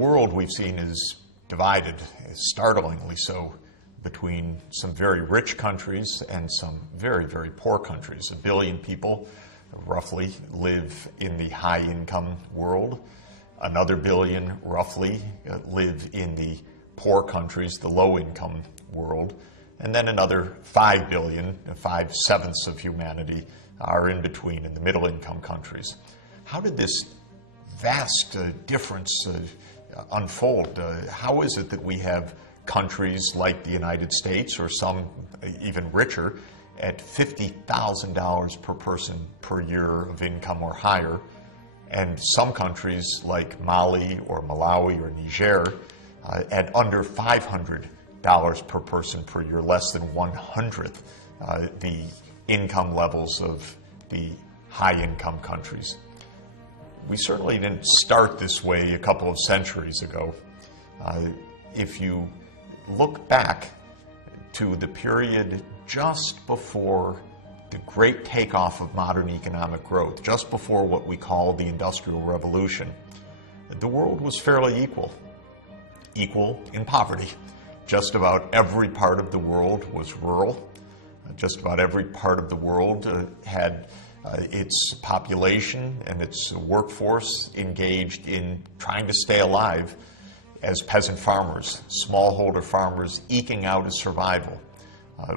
world we've seen is divided, startlingly so, between some very rich countries and some very, very poor countries. 1 billion people, roughly, live in the high-income world. Another billion, roughly, live in the poor countries, the low-income world. And then another 5 billion, 5/7 of humanity, are in between in the middle-income countries. How did this vast difference unfold? How is it that we have countries like the United States, or some even richer, at $50,000 per person per year of income or higher, and some countries like Mali or Malawi or Niger at under $500 per person per year, less than 1/100th the income levels of the high-income countries? We certainly didn't start this way a couple of centuries ago. If you look back to the period just before the great takeoff of modern economic growth, just before what we call the Industrial Revolution, the world was fairly equal. Equal in poverty. Just about every part of the world was rural. Just about every part of the world had its population and its workforce engaged in trying to stay alive as peasant farmers, smallholder farmers eking out a survival.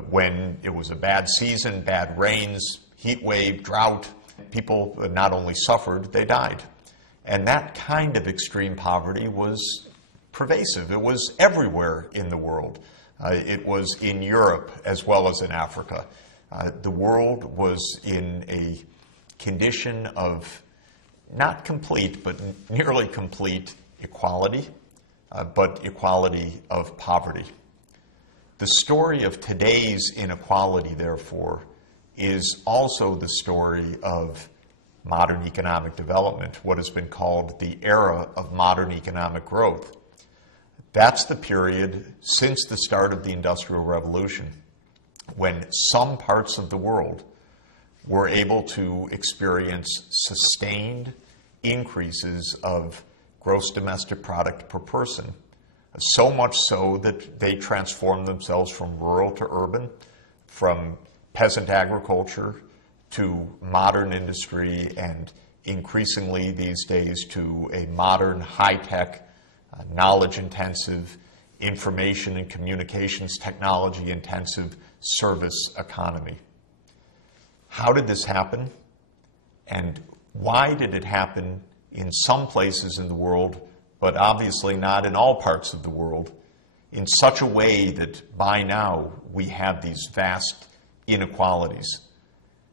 When it was a bad season, bad rains, heat wave, drought, people not only suffered, they died. And that kind of extreme poverty was pervasive. It was everywhere in the world. It was in Europe as well as in Africa. The world was in a condition of not complete, but nearly complete equality, but equality of poverty. The story of today's inequality, therefore, is also the story of modern economic development, what has been called the era of modern economic growth. That's the period since the start of the Industrial Revolution when some parts of the world were able to experience sustained increases of gross domestic product per person, so much so that they transformed themselves from rural to urban, from peasant agriculture to modern industry, and increasingly these days to a modern, high-tech, knowledge-intensive, information and communications technology-intensive service economy. How did this happen? And why did it happen in some places in the world, but obviously not in all parts of the world, in such a way that by now we have these vast inequalities?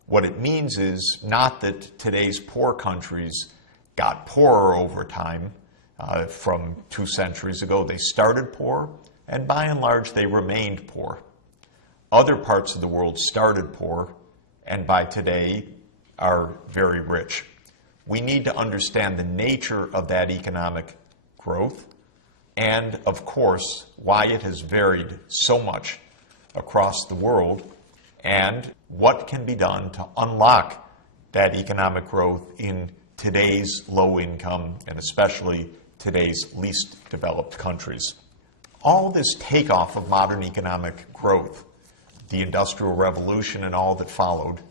What it means is not that today's poor countries got poorer over time from 2 centuries ago. They started poor, and by and large they remained poor. Other parts of the world started poor, and by today are very rich. We need to understand the nature of that economic growth and, of course, why it has varied so much across the world and what can be done to unlock that economic growth in today's low-income and especially today's least developed countries. All this takeoff of modern economic growth, the Industrial Revolution and all that followed,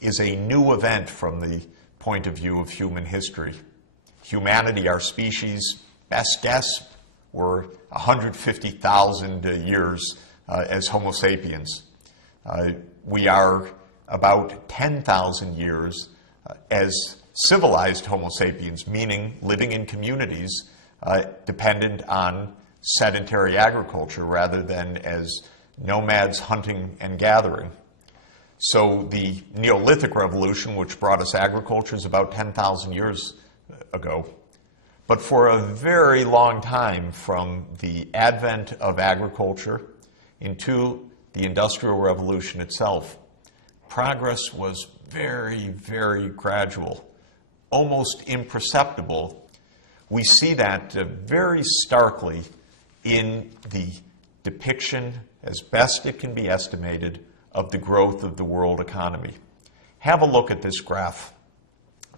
is a new event from the point of view of human history. Humanity, our species, best guess, were 150,000 years as Homo sapiens. We are about 10,000 years as civilized Homo sapiens, meaning living in communities dependent on sedentary agriculture rather than as nomads hunting and gathering. So the Neolithic Revolution, which brought us agriculture, is about 10,000 years ago. But for a very long time, from the advent of agriculture into the Industrial Revolution itself, progress was very, very gradual, almost imperceptible. We see that very starkly in the depiction, as best it can be estimated, of the growth of the world economy. Have a look at this graph.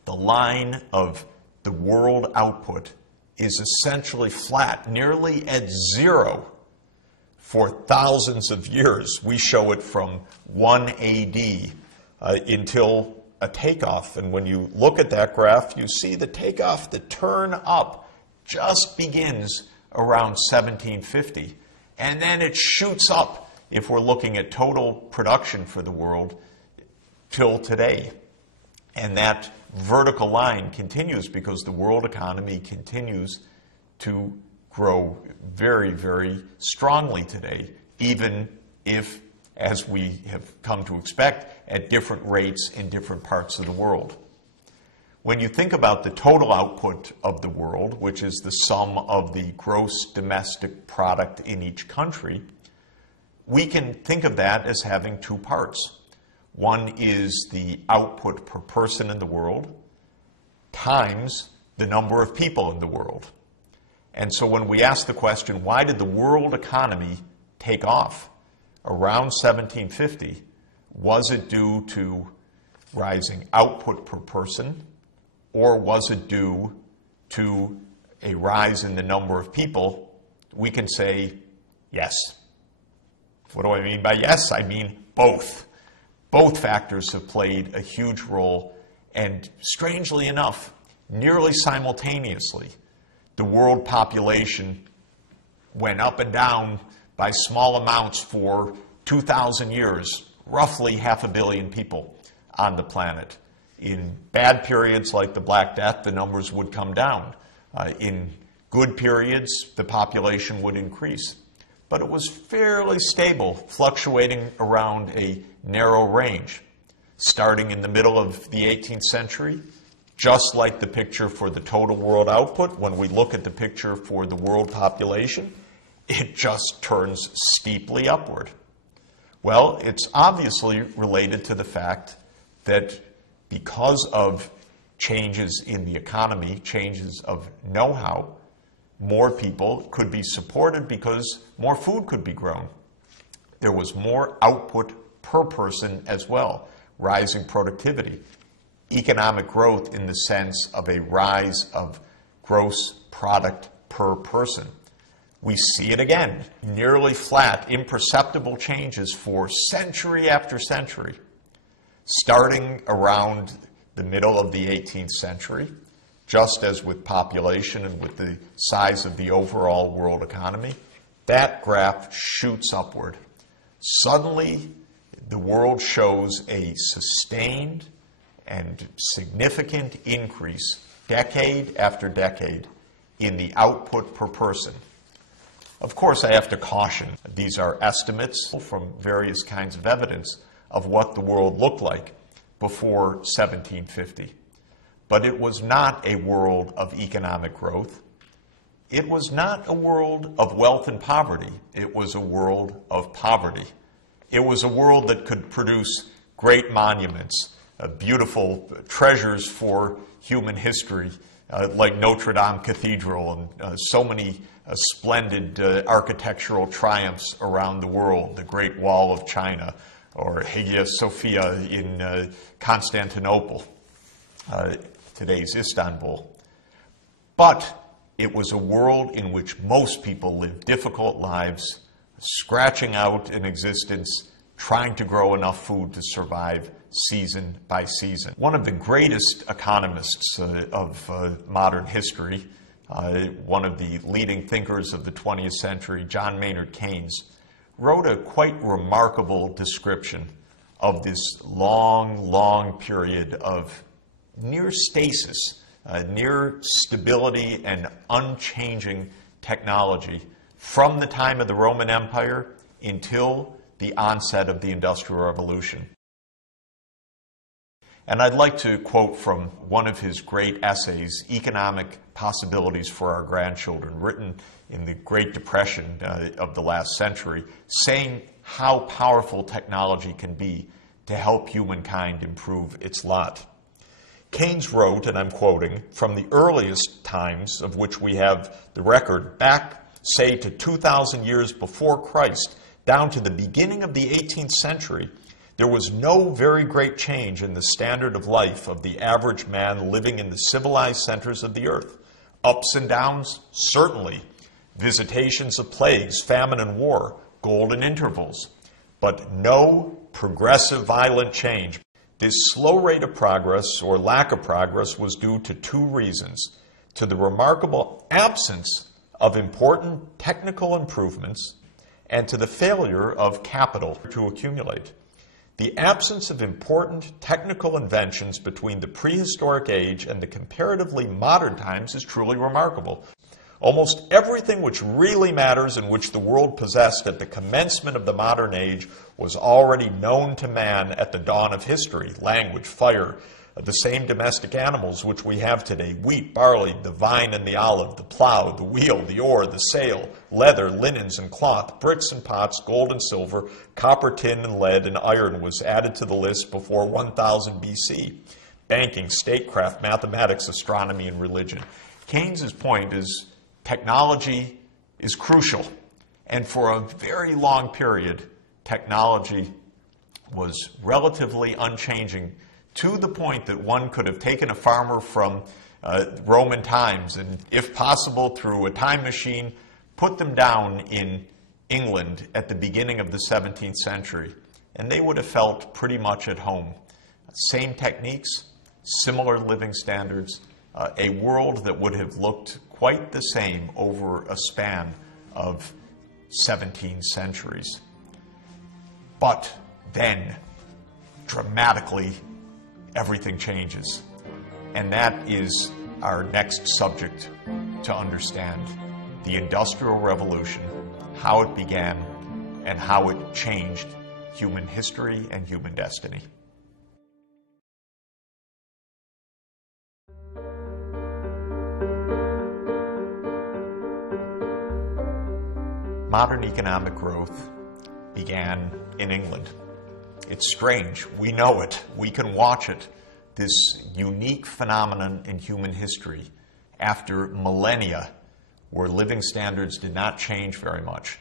The line of the world output is essentially flat, nearly at zero for thousands of years. We show it from 1 AD until a takeoff. And when you look at that graph, you see the takeoff, the turn up, just begins around 1750. And then it shoots up, if we're looking at total production for the world, till today. And that vertical line continues because the world economy continues to grow very, very strongly today, even if, as we have come to expect, at different rates in different parts of the world. When you think about the total output of the world, which is the sum of the gross domestic product in each country, we can think of that as having two parts. One is the output per person in the world times the number of people in the world. And so when we ask the question, why did the world economy take off around 1750, was it due to rising output per person, or was it due to a rise in the number of people? We can say yes. What do I mean by yes? I mean both. Both factors have played a huge role, and strangely enough, nearly simultaneously, the world population went up and down by small amounts for 2,000 years, roughly 500 million people on the planet. In bad periods like the Black Death, the numbers would come down. In good periods, the population would increase. But it was fairly stable, fluctuating around a narrow range. Starting in the middle of the 18th century, just like the picture for the total world output, when we look at the picture for the world population, it just turns steeply upward. Well, it's obviously related to the fact that because of changes in the economy, changes of know-how, more people could be supported because more food could be grown. There was more output per person as well, rising productivity, economic growth in the sense of a rise of gross product per person. We see it again, nearly flat, imperceptible changes for century after century, starting around the middle of the 18th century, just as with population and with the size of the overall world economy. That graph shoots upward. Suddenly, the world shows a sustained and significant increase, decade after decade, in the output per person. Of course, I have to caution, these are estimates from various kinds of evidence of what the world looked like before 1750. But it was not a world of economic growth. It was not a world of wealth and poverty. It was a world of poverty. It was a world that could produce great monuments, beautiful treasures for human history, like Notre Dame Cathedral and so many splendid architectural triumphs around the world, the Great Wall of China, or Hagia Sophia in Constantinople, today's Istanbul. But it was a world in which most people lived difficult lives, scratching out an existence, trying to grow enough food to survive season by season. One of the greatest economists of modern history, one of the leading thinkers of the 20th century, John Maynard Keynes, wrote a quite remarkable description of this long, long period of near stasis, near stability and unchanging technology from the time of the Roman Empire until the onset of the Industrial Revolution. And I'd like to quote from one of his great essays, Economic Possibilities for Our Grandchildren, written in the Great Depression of the last century, saying how powerful technology can be to help humankind improve its lot. Keynes wrote, and I'm quoting, "From the earliest times of which we have the record, back, say, to 2,000 years before Christ, down to the beginning of the 18th century, there was no very great change in the standard of life of the average man living in the civilized centers of the earth. Ups and downs? Certainly. Visitations of plagues, famine, and war, golden intervals. But no progressive violent change. This slow rate of progress or lack of progress was due to two reasons: to the remarkable absence of important technical improvements and to the failure of capital to accumulate. The absence of important technical inventions between the prehistoric age and the comparatively modern times is truly remarkable. Almost everything which really matters and which the world possessed at the commencement of the modern age was already known to man at the dawn of history: language, fire, the same domestic animals which we have today: wheat, barley, the vine and the olive, the plow, the wheel, the oar, the sail, leather, linens and cloth, bricks and pots, gold and silver, copper, tin and lead, and iron was added to the list before 1000 BC. Banking, statecraft, mathematics, astronomy, and religion. Keynes's point is technology is crucial. And for a very long period, technology was relatively unchanging, to the point that one could have taken a farmer from Roman times and, if possible, through a time machine, put them down in England at the beginning of the 17th century, and they would have felt pretty much at home. Same techniques, similar living standards, a world that would have looked quite the same over a span of 17 centuries. But then, dramatically, everything changes. And that is our next subject to understand: the Industrial Revolution, how it began, and how it changed human history and human destiny. Modern economic growth began in England. It's strange. We know it. We can watch it. This unique phenomenon in human history, after millennia where living standards did not change very much,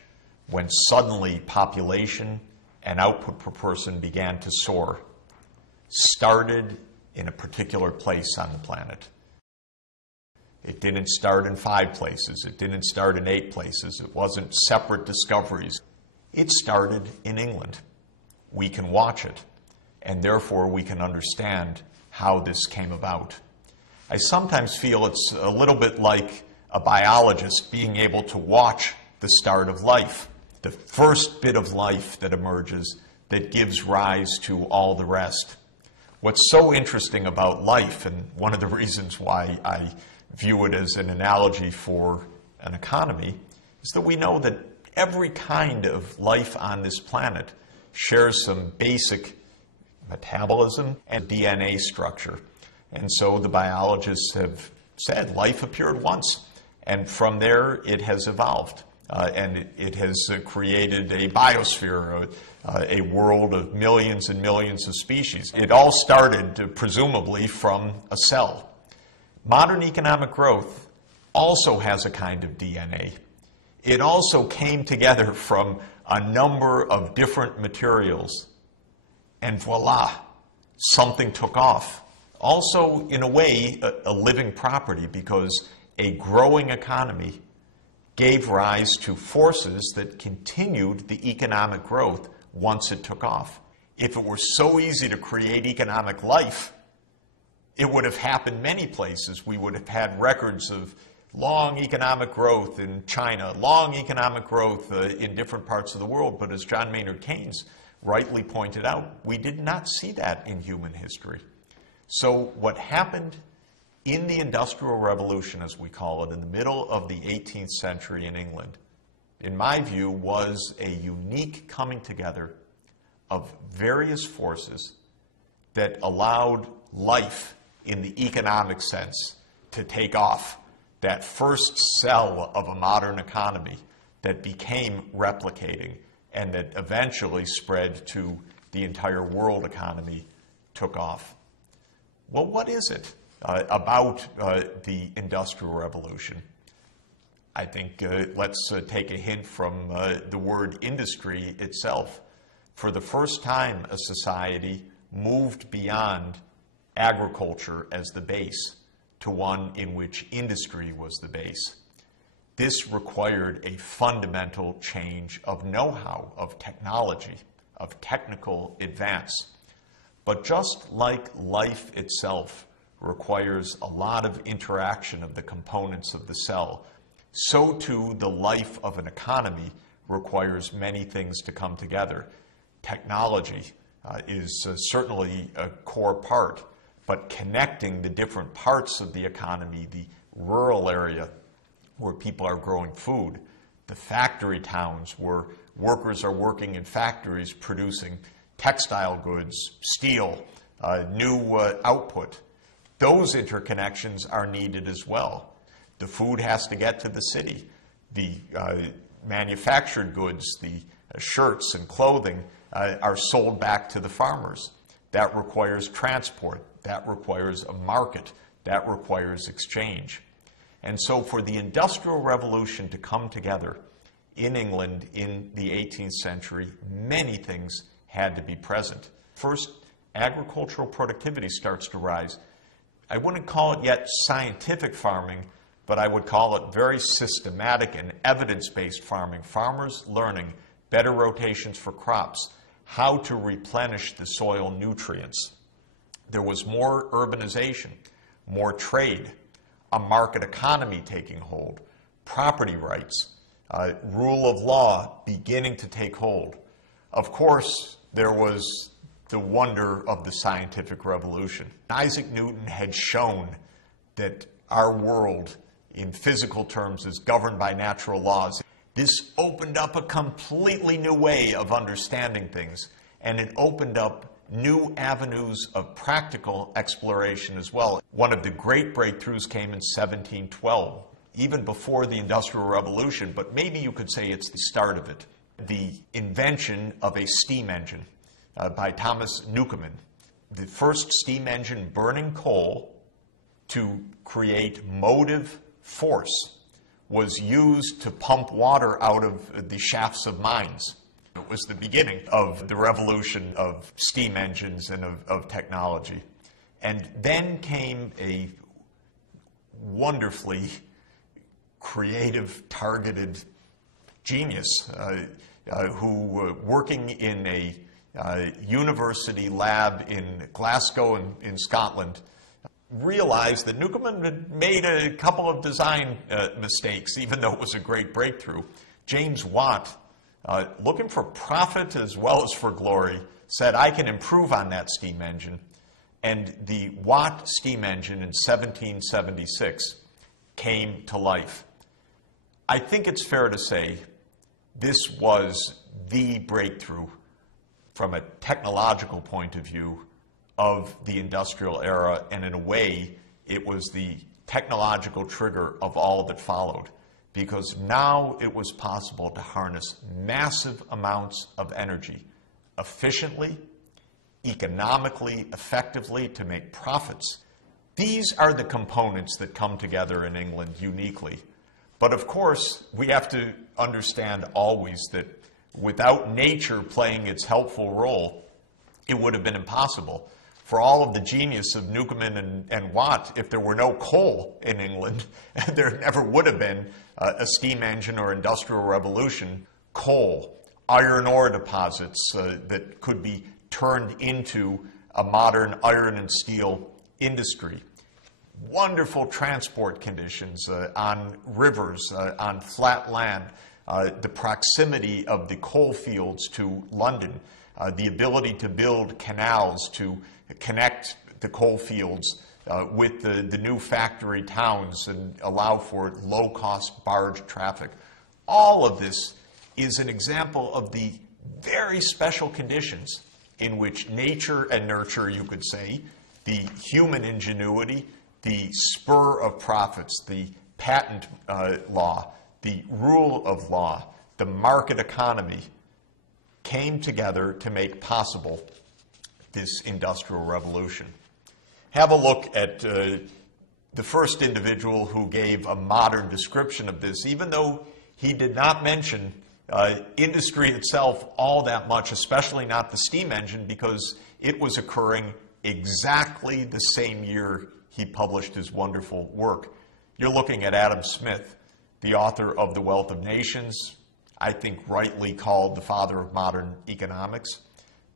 when suddenly population and output per person began to soar, started in a particular place on the planet. It didn't start in 5 places. It didn't start in 8 places. It wasn't separate discoveries. It started in England. We can watch it, and therefore we can understand how this came about. I sometimes feel it's a little bit like a biologist being able to watch the start of life, the first bit of life that emerges that gives rise to all the rest. What's so interesting about life, and one of the reasons why I view it as an analogy for an economy, is that we know that every kind of life on this planet shares some basic metabolism and DNA structure. And so the biologists have said life appeared once, and from there it has evolved. And it has created a biosphere, a world of millions and millions of species. It all started, presumably, from a cell. Modern economic growth also has a kind of DNA. It also came together from a number of different materials, and voila, something took off. Also, in a way, a living property, because a growing economy gave rise to forces that continued the economic growth once it took off. If it were so easy to create economic life, it would have happened many places. We would have had records of long economic growth in China, long economic growth in different parts of the world. But as John Maynard Keynes rightly pointed out, we did not see that in human history. So what happened in the Industrial Revolution, as we call it, in the middle of the 18th century in England, in my view, was a unique coming together of various forces that allowed life in the economic sense to take off. That first cell of a modern economy that became replicating and that eventually spread to the entire world economy took off. Well, what is it about the Industrial Revolution? I think let's take a hint from the word industry itself. For the first time, a society moved beyond agriculture as the base to one in which industry was the base. This required a fundamental change of know-how, of technology, of technical advance. But just like life itself requires a lot of interaction of the components of the cell, so too the life of an economy requires many things to come together. Technology is certainly a core part, but connecting the different parts of the economy, the rural area where people are growing food, the factory towns where workers are working in factories producing textile goods, steel, new output. Those interconnections are needed as well. The food has to get to the city. The manufactured goods, the shirts and clothing are sold back to the farmers. That requires transport. That requires a market. That requires exchange. And so for the Industrial Revolution to come together in England in the 18th century, many things had to be present. First, agricultural productivity starts to rise. I wouldn't call it yet scientific farming, but I would call it very systematic and evidence-based farming. Farmers learning better rotations for crops, how to replenish the soil nutrients. There was more urbanization, more trade, a market economy taking hold, property rights, rule of law beginning to take hold. Of course, there was the wonder of the scientific revolution. Isaac Newton had shown that our world in physical terms is governed by natural laws. This opened up a completely new way of understanding things, and it opened up new avenues of practical exploration as well. One of the great breakthroughs came in 1712, even before the Industrial Revolution, but maybe you could say it's the start of it. The invention of a steam engine by Thomas Newcomen. The first steam engine burning coal to create motive force was used to pump water out of the shafts of mines. It was the beginning of the revolution of steam engines and of technology. And then came a wonderfully creative, targeted genius who, working in a university lab in Glasgow in Scotland, realized that Newcomen had made a couple of design mistakes, even though it was a great breakthrough. James Watt, looking for profit as well as for glory, said, I can improve on that steam engine. And the Watt steam engine in 1776 came to life. I think it's fair to say this was the breakthrough from a technological point of view of the industrial era, and in a way, it was the technological trigger of all that followed, because now it was possible to harness massive amounts of energy efficiently, economically, effectively, to make profits. These are the components that come together in England uniquely. But of course, we have to understand always that without nature playing its helpful role, it would have been impossible. For all of the genius of Newcomen and Watt, if there were no coal in England, there never would have been a steam engine or industrial revolution. Coal, iron ore deposits that could be turned into a modern iron and steel industry. Wonderful transport conditions on rivers, on flat land, the proximity of the coal fields to London, the ability to build canals to connect the coal fields with the new factory towns and allow for low-cost barge traffic. All of this is an example of the very special conditions in which nature and nurture, you could say, the human ingenuity, the spur of profits, the patent law, the rule of law, the market economy came together to make possible this industrial revolution. Have a look at the first individual who gave a modern description of this, even though he did not mention industry itself all that much, especially not the steam engine, because it was occurring exactly the same year he published his wonderful work. You're looking at Adam Smith, the author of The Wealth of Nations, I think rightly called the father of modern economics.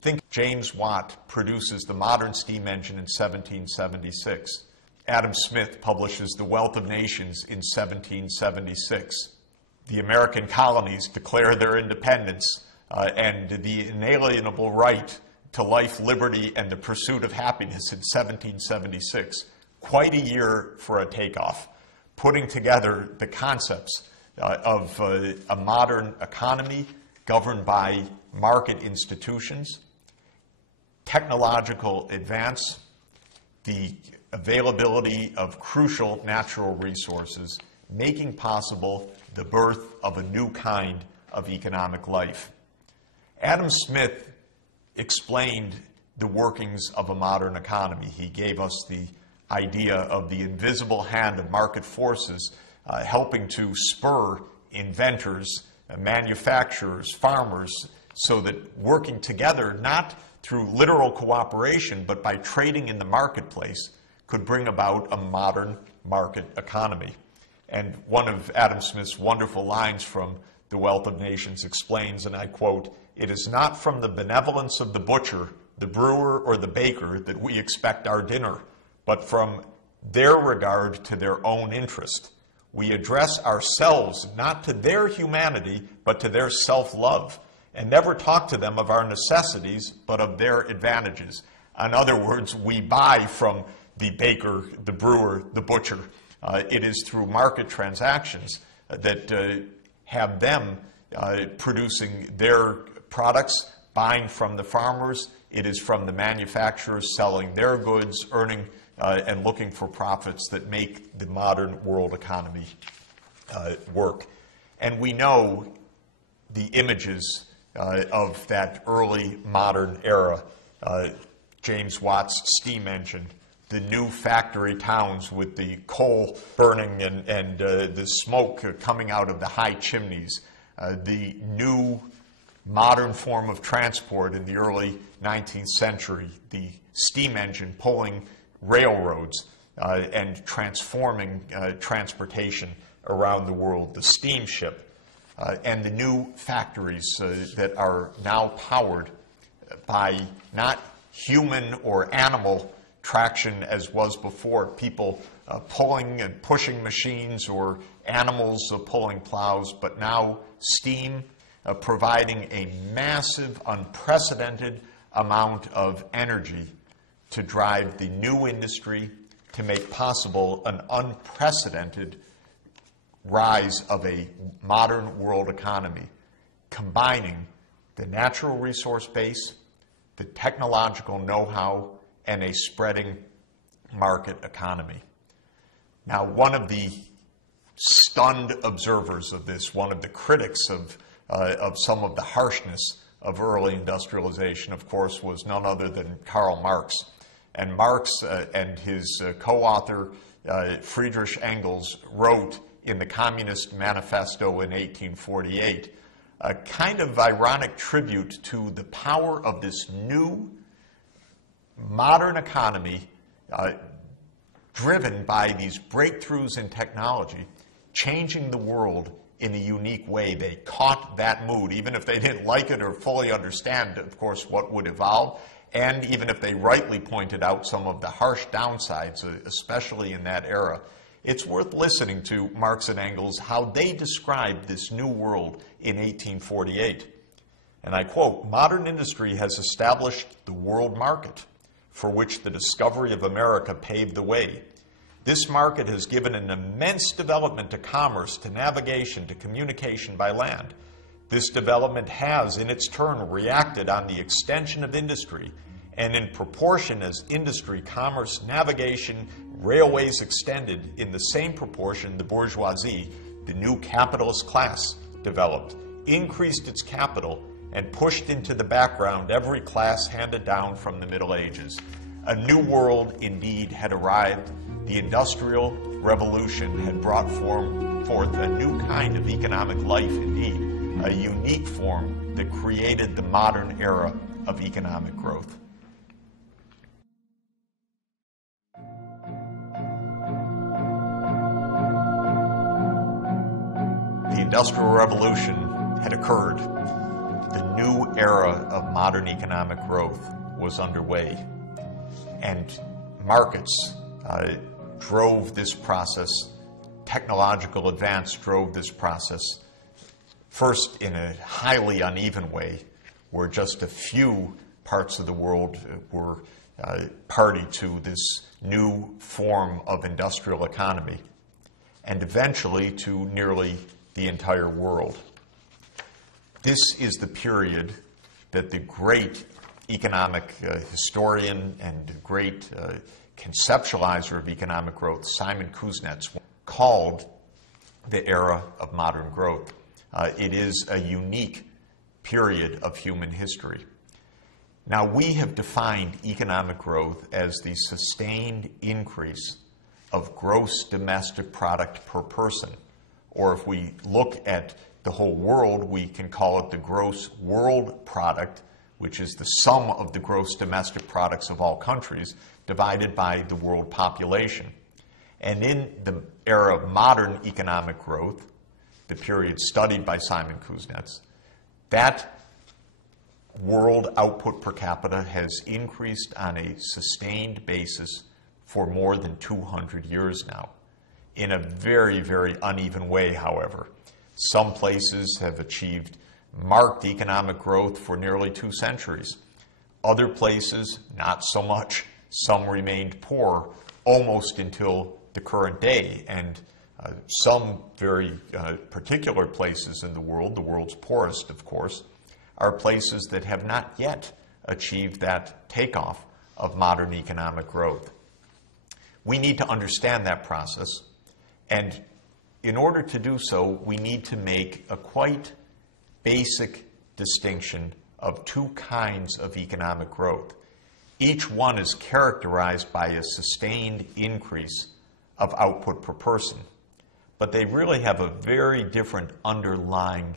Think James Watt produces the modern steam engine in 1776. Adam Smith publishes The Wealth of Nations in 1776. The American colonies declare their independence and the inalienable right to life, liberty, and the pursuit of happiness in 1776. Quite a year for a takeoff, putting together the concepts of a modern economy governed by market institutions, technological advance, the availability of crucial natural resources, making possible the birth of a new kind of economic life. Adam Smith explained the workings of a modern economy. He gave us the idea of the invisible hand of market forces helping to spur inventors, manufacturers, farmers, so that working together, not through literal cooperation, but by trading in the marketplace, could bring about a modern market economy. And one of Adam Smith's wonderful lines from The Wealth of Nations explains, and I quote, "It is not from the benevolence of the butcher, the brewer, or the baker that we expect our dinner, but from their regard to their own interest. We address ourselves not to their humanity, but to their self-love, and never talk to them of our necessities, but of their advantages." In other words, we buy from the baker, the brewer, the butcher. It is through market transactions that have them producing their products, buying from the farmers. It is from the manufacturers selling their goods, earning and looking for profits that make the modern world economy work. And we know the images of that early modern era. James Watt's steam engine, the new factory towns with the coal burning and the smoke coming out of the high chimneys, the new modern form of transport in the early 19th century, the steam engine pulling railroads and transforming transportation around the world, the steamship, and the new factories that are now powered by not human or animal traction as was before, people pulling and pushing machines or animals pulling plows, but now steam providing a massive, unprecedented amount of energy to drive the new industry, to make possible an unprecedented rise of a modern world economy, combining the natural resource base, the technological know-how, and a spreading market economy. Now, one of the stunned observers of this, one of the critics of some of the harshness of early industrialization, of course, was none other than Karl Marx. And Marx and his co-author Friedrich Engels wrote in the Communist Manifesto in 1848 a kind of ironic tribute to the power of this new modern economy driven by these breakthroughs in technology, changing the world in a unique way. They caught that mood, even if they didn't like it or fully understand, of course, what would evolve, and even if they rightly pointed out some of the harsh downsides, especially in that era. It's worth listening to Marx and Engels, how they described this new world in 1848. And I quote, "Modern industry has established the world market, for which the discovery of America paved the way. This market has given an immense development to commerce, to navigation, to communication by land. This development has, in its turn, reacted on the extension of industry, and in proportion as industry, commerce, navigation, railways extended, in the same proportion the bourgeoisie, the new capitalist class, developed, increased its capital, and pushed into the background every class handed down from the Middle Ages. A new world indeed had arrived. The Industrial Revolution had brought forth a new kind of economic life indeed, a unique form that created the modern era of economic growth." Industrial Revolution had occurred. The new era of modern economic growth was underway, and markets drove this process. Technological advance drove this process, first in a highly uneven way, where just a few parts of the world were party to this new form of industrial economy, and eventually to nearly the entire world. This is the period that the great economic historian and great conceptualizer of economic growth, Simon Kuznets, called the era of modern growth. It is a unique period of human history. Now, we have defined economic growth as the sustained increase of gross domestic product per person, or if we look at the whole world, we can call it the gross world product, which is the sum of the gross domestic products of all countries divided by the world population. And in the era of modern economic growth, the period studied by Simon Kuznets, that world output per capita has increased on a sustained basis for more than 200 years now. In a very, very uneven way, however. Some places have achieved marked economic growth for nearly 2 centuries. Other places, not so much. Some remained poor almost until the current day. And some very particular places in the world's poorest, of course, are places that have not yet achieved that takeoff of modern economic growth. We need to understand that process, and in order to do so, we need to make a quite basic distinction of 2 kinds of economic growth. Each one is characterized by a sustained increase of output per person, but they really have a very different underlying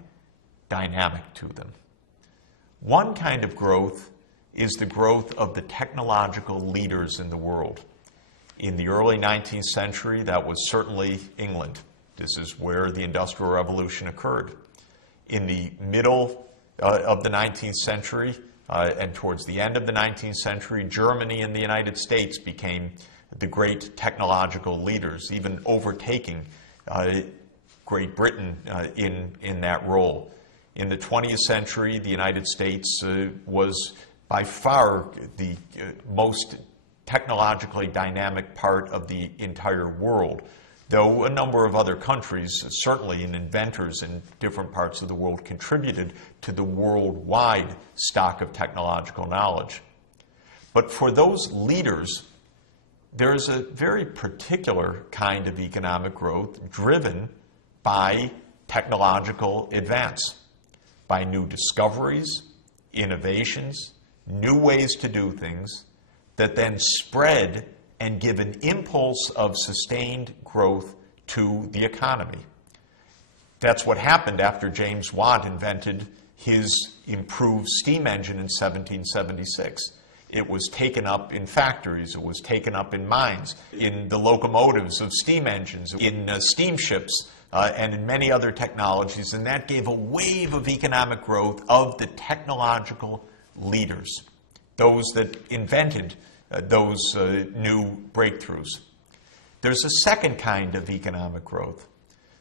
dynamic to them. One kind of growth is the growth of the technological leaders in the world. In the early 19th century, that was certainly England. This is where the Industrial Revolution occurred. In the middle of the 19th century and towards the end of the 19th century, Germany and the United States became the great technological leaders, even overtaking Great Britain in that role. In the 20th century, the United States was by far the most technologically dynamic part of the entire world, though a number of other countries, certainly in inventors in different parts of the world, contributed to the worldwide stock of technological knowledge. But for those leaders, there is a very particular kind of economic growth driven by technological advance, by new discoveries, innovations, new ways to do things that then spread and give an impulse of sustained growth to the economy. That's what happened after James Watt invented his improved steam engine in 1776. It was taken up in factories, it was taken up in mines, in the locomotives of steam engines, in steamships, and in many other technologies, and that gave a wave of economic growth of the technological leaders, those that invented those new breakthroughs. There's a second kind of economic growth.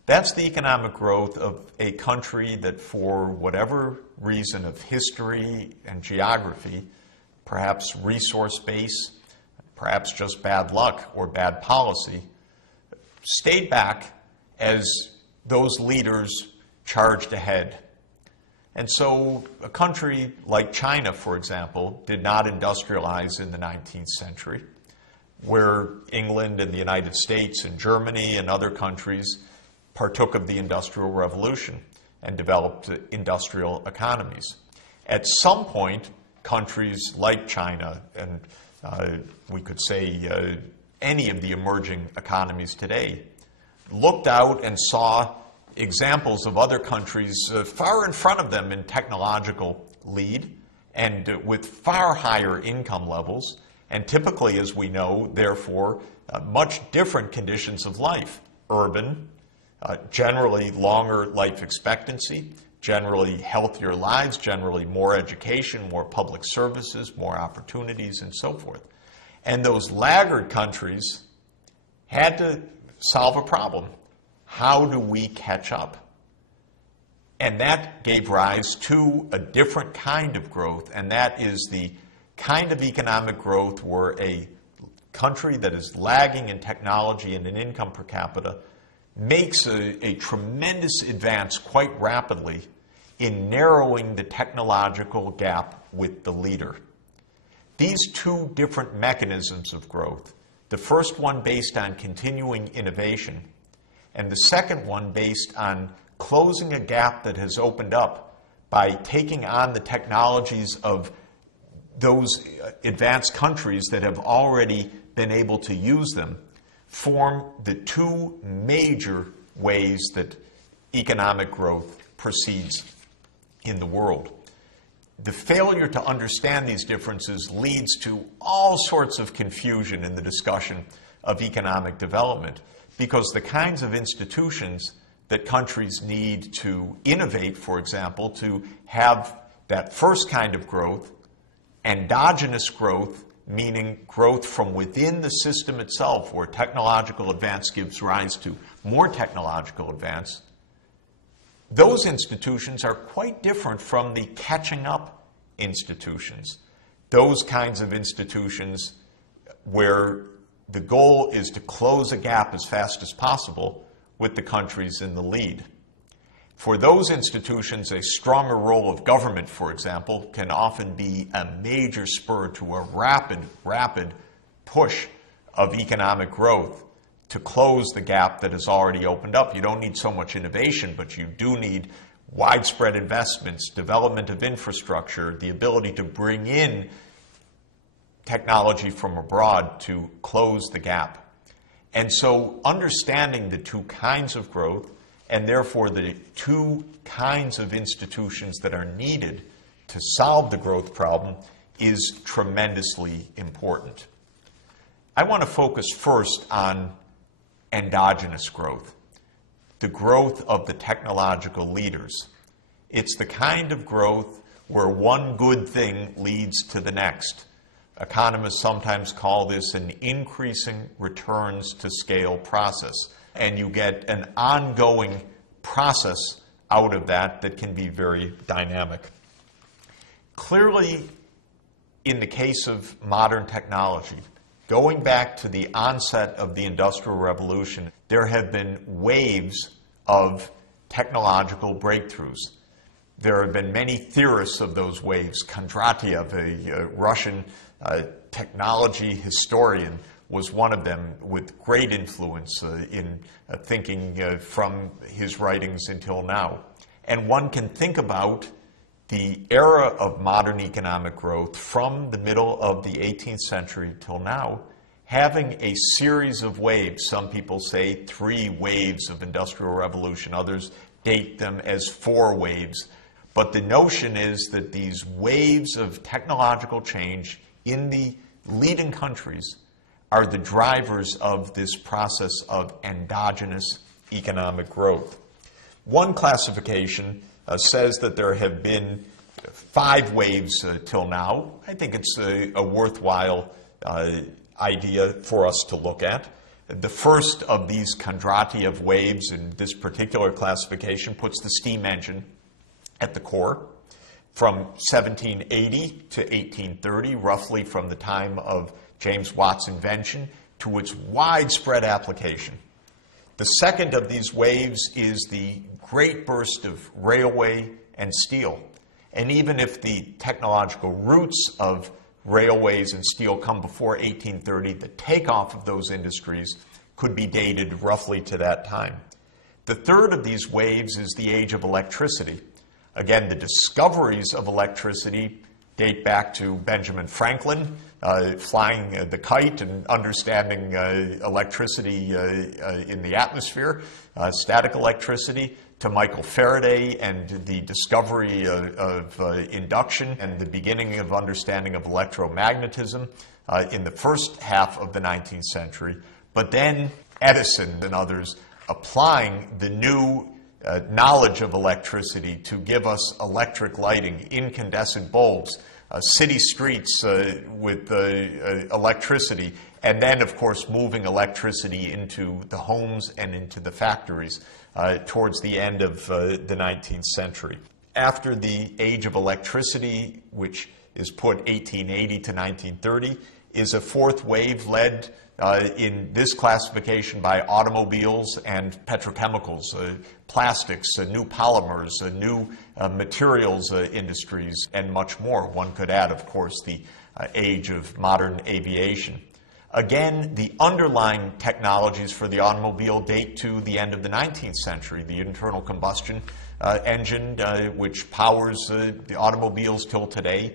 That's the economic growth of a country that, for whatever reason of history and geography, perhaps resource base, perhaps just bad luck or bad policy, stayed back as those leaders charged ahead. And so a country like China, for example, did not industrialize in the 19th century, where England and the United States and Germany and other countries partook of the Industrial Revolution and developed industrial economies. At some point, countries like China and we could say any of the emerging economies today looked out and saw examples of other countries far in front of them in technological lead and with far higher income levels, and typically, as we know, therefore, much different conditions of life, urban, generally longer life expectancy, generally healthier lives, generally more education, more public services, more opportunities, and so forth. And those laggard countries had to solve a problem. How do we catch up? And that gave rise to a different kind of growth, and that is the kind of economic growth where a country that is lagging in technology and in income per capita makes a tremendous advance quite rapidly in narrowing the technological gap with the leader. These two different mechanisms of growth, the first one based on continuing innovation, and the second one based on closing a gap that has opened up by taking on the technologies of those advanced countries that have already been able to use them, form the two major ways that economic growth proceeds in the world. The failure to understand these differences leads to all sorts of confusion in the discussion of economic development, because the kinds of institutions that countries need to innovate, for example, to have that first kind of growth, endogenous growth, meaning growth from within the system itself, where technological advance gives rise to more technological advance, those institutions are quite different from the catching up institutions. Those kinds of institutions where the goal is to close a gap as fast as possible with the countries in the lead. For those institutions, a stronger role of government, for example, can often be a major spur to a rapid push of economic growth to close the gap that has already opened up. You don't need so much innovation, but you do need widespread investments, development of infrastructure, the ability to bring in technology from abroad to close the gap. And so understanding the two kinds of growth, and therefore the two kinds of institutions that are needed to solve the growth problem, is tremendously important. I want to focus first on endogenous growth, the growth of the technological leaders. It's the kind of growth where one good thing leads to the next. Economists sometimes call this an increasing returns to scale process, and you get an ongoing process out of that that can be very dynamic. Clearly, in the case of modern technology, going back to the onset of the Industrial Revolution, there have been waves of technological breakthroughs. There have been many theorists of those waves. Kondratiev, a Russian technology historian, was one of them, with great influence in thinking from his writings until now. And one can think about the era of modern economic growth from the middle of the 18th century till now, having a series of waves. Some people say 3 waves of industrial revolution. Others date them as 4 waves. But the notion is that these waves of technological change in the leading countries are the drivers of this process of endogenous economic growth. One classification says that there have been 5 waves till now. I think it's a worthwhile idea for us to look at. The first of these Kondratiev waves in this particular classification puts the steam engine at the core. From 1780 to 1830, roughly from the time of James Watt's invention to its widespread application. The second of these waves is the great burst of railway and steel. And even if the technological roots of railways and steel come before 1830, the takeoff of those industries could be dated roughly to that time. The third of these waves is the age of electricity. Again, the discoveries of electricity date back to Benjamin Franklin, flying the kite and understanding electricity in the atmosphere, static electricity, to Michael Faraday and the discovery of induction and the beginning of understanding of electromagnetism in the first half of the 19th century. But then Edison and others applying the new knowledge of electricity to give us electric lighting, incandescent bulbs, city streets with electricity, and then, of course, moving electricity into the homes and into the factories towards the end of the 19th century. After the age of electricity, which is put 1880 to 1930, is a fourth wave led in this classification by automobiles and petrochemicals, plastics, new polymers, new materials industries, and much more. One could add, of course, the age of modern aviation. Again, the underlying technologies for the automobile date to the end of the 19th century. The internal combustion engine, which powers the automobiles till today.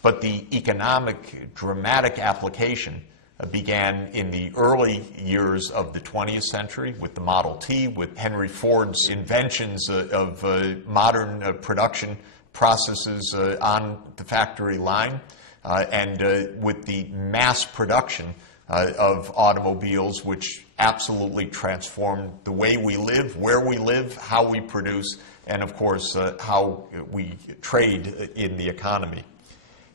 But the economic, dramatic application began in the early years of the 20th century with the Model T, with Henry Ford's inventions of modern production processes on the factory line, and with the mass production of automobiles, which absolutely transformed the way we live, where we live, how we produce, and of course how we trade in the economy.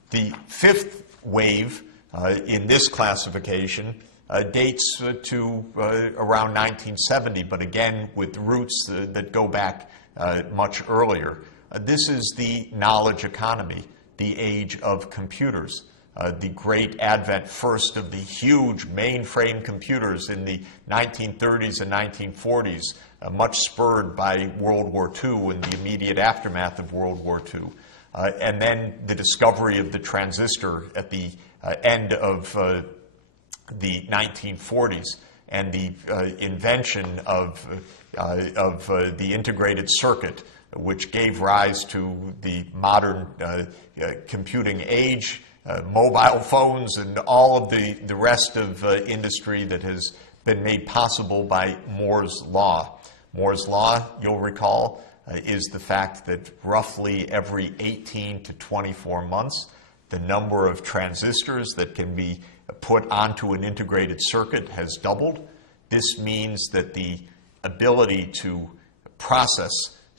The fifth wave in this classification dates to around 1970, but again with roots that go back much earlier. This is the knowledge economy, the age of computers. The great advent first of the huge mainframe computers in the 1930s and 1940s, much spurred by World War II and the immediate aftermath of World War II. And then the discovery of the transistor at the end of the 1940s, and the invention of the integrated circuit, which gave rise to the modern computing age, mobile phones, and all of the rest of industry that has been made possible by Moore's Law. Moore's Law, you'll recall, is the fact that roughly every 18 to 24 months, the number of transistors that can be put onto an integrated circuit has doubled. This means that the ability to process,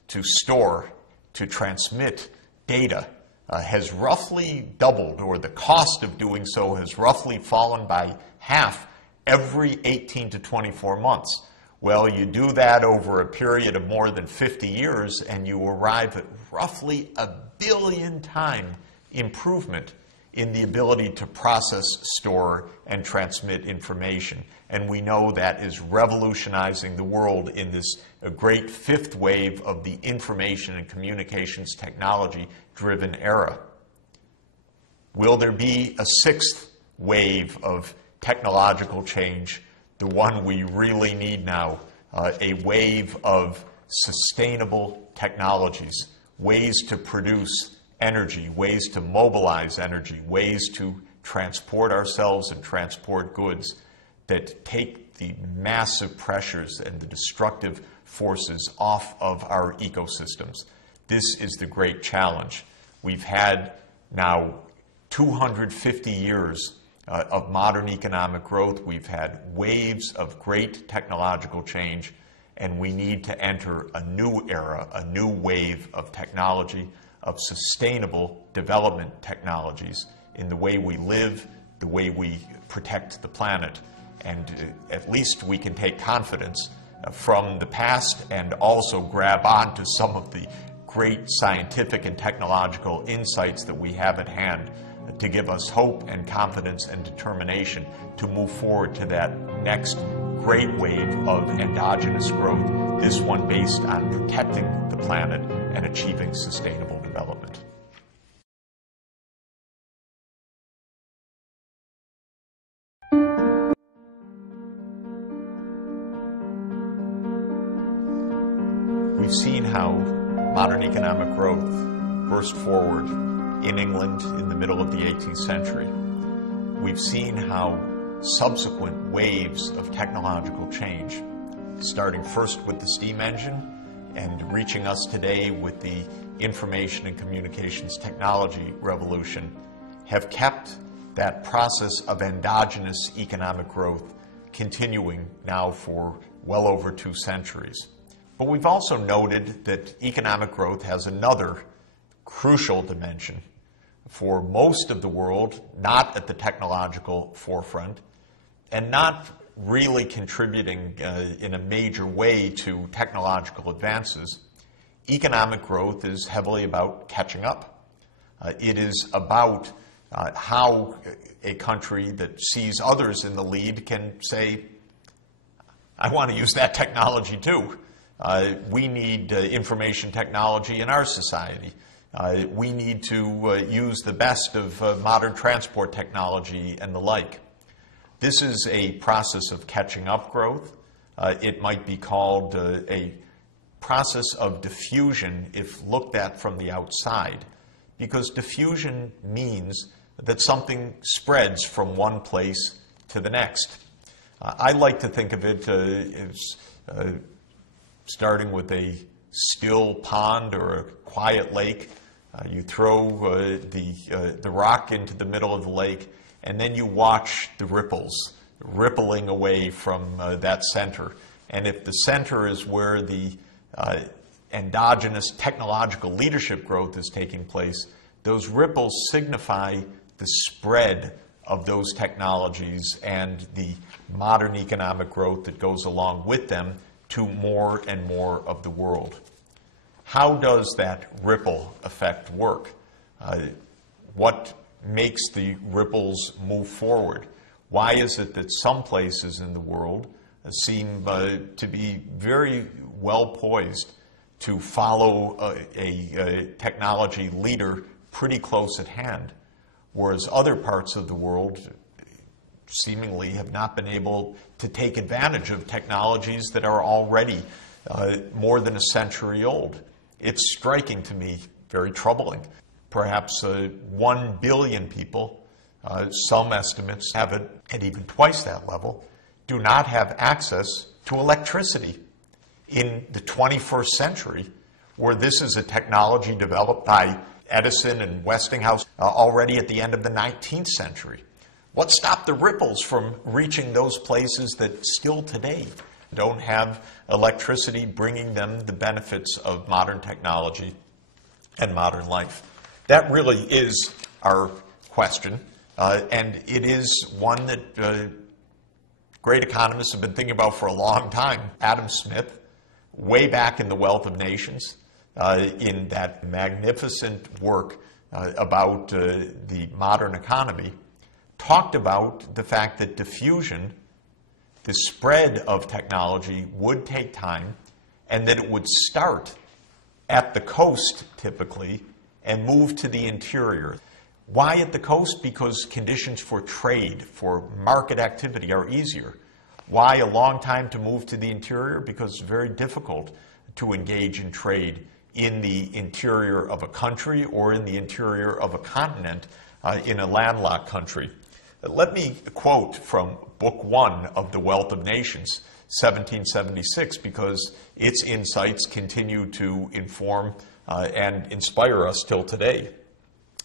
to store, to transmit data has roughly doubled, or the cost of doing so has roughly fallen by half every 18 to 24 months. Well, you do that over a period of more than 50 years, and you arrive at roughly 1 billion time improvement in the ability to process, store, and transmit information. And we know that is revolutionizing the world in this great fifth wave of the information and communications technology-driven era. Will there be a sixth wave of technological change, the one we really need now, a wave of sustainable technologies, ways to produce energy, ways to mobilize energy, ways to transport ourselves and transport goods that take the massive pressures and the destructive forces off of our ecosystems. This is the great challenge. We've had now 250 years of modern economic growth. We've had waves of great technological change, and we need to enter a new era, a new wave of technology, of sustainable development technologies in the way we live, the way we protect the planet. And at least we can take confidence from the past and also grab onto some of the great scientific and technological insights that we have at hand to give us hope and confidence and determination to move forward to that next great wave of endogenous growth, this one based on protecting the planet and achieving sustainable development. We've seen how modern economic growth burst forward in England in the middle of the 18th century. We've seen how subsequent waves of technological change, starting first with the steam engine and reaching us today with the information and communications technology revolution, have kept that process of endogenous economic growth continuing now for well over 2 centuries. But we've also noted that economic growth has another crucial dimension. For most of the world, not at the technological forefront, and not really contributing in a major way to technological advances, economic growth is heavily about catching up. It is about how a country that sees others in the lead can say, I want to use that technology too. We need information technology in our society. We need to use the best of modern transport technology and the like. This is a process of catching up growth. It might be called a process of diffusion if looked at from the outside, because diffusion means that something spreads from one place to the next. I like to think of it as starting with a still pond or a quiet lake. You throw the rock into the middle of the lake, and then you watch the ripples rippling away from that center. And if the center is where the endogenous technological leadership growth is taking place, those ripples signify the spread of those technologies and the modern economic growth that goes along with them to more and more of the world. How does that ripple effect work? What makes the ripples move forward? Why is it that some places in the world seem to be very well poised to follow a technology leader pretty close at hand, whereas other parts of the world seemingly have not been able to take advantage of technologies that are already more than a century old? It's striking to me, very troubling. Perhaps 1 billion people, some estimates have it at even twice that level, do not have access to electricity in the 21st century, where this is a technology developed by Edison and Westinghouse already at the end of the 19th century. What stopped the ripples from reaching those places that still today don't have electricity, bringing them the benefits of modern technology and modern life? That really is our question, and it is one that great economists have been thinking about for a long time. Adam Smith, way back in The Wealth of Nations, in that magnificent work about the modern economy, talked about the fact that diffusion, the spread of technology, would take time, and that it would start at the coast typically and move to the interior. Why at the coast? Because conditions for trade, for market activity are easier. Why a long time to move to the interior? Because it's very difficult to engage in trade in the interior of a country or in the interior of a continent in a landlocked country. Let me quote from Book 1 of The Wealth of Nations, 1776, because its insights continue to inform and inspire us till today.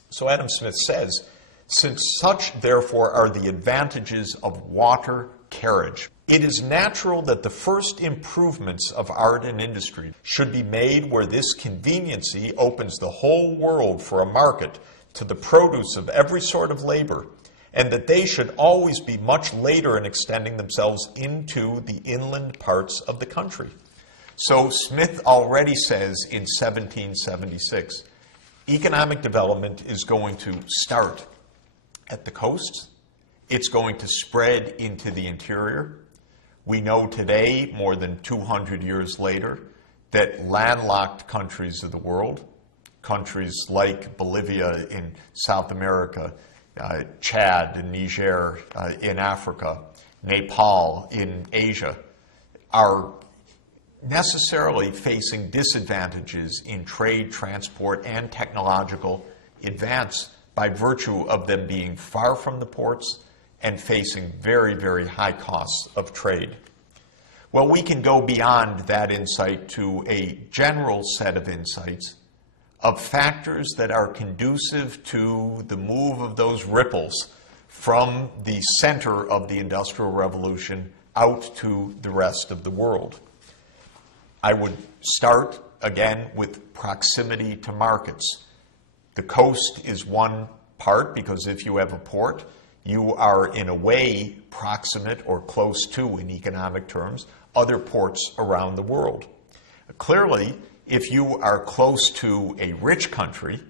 So Adam Smith says, "Since such, therefore, are the advantages of water carriage, it is natural that the first improvements of art and industry should be made where this conveniency opens the whole world for a market to the produce of every sort of labor, and that they should always be much later in extending themselves into the inland parts of the country." So Smith already says in 1776, economic development is going to start at the coasts. It's going to spread into the interior. We know today, more than 200 years later, that landlocked countries of the world, countries like Bolivia in South America, Chad and Niger in Africa, Nepal in Asia, are necessarily facing disadvantages in trade, transport, and technological advance by virtue of them being far from the ports and facing very, very high costs of trade. Well, we can go beyond that insight to a general set of insights of factors that are conducive to the move of those ripples from the center of the Industrial Revolution out to the rest of the world. I would start again with proximity to markets. The coast is one part because if you have a port, you are in a way proximate or close to, in economic terms, other ports around the world. Clearly, if you are close to a rich country,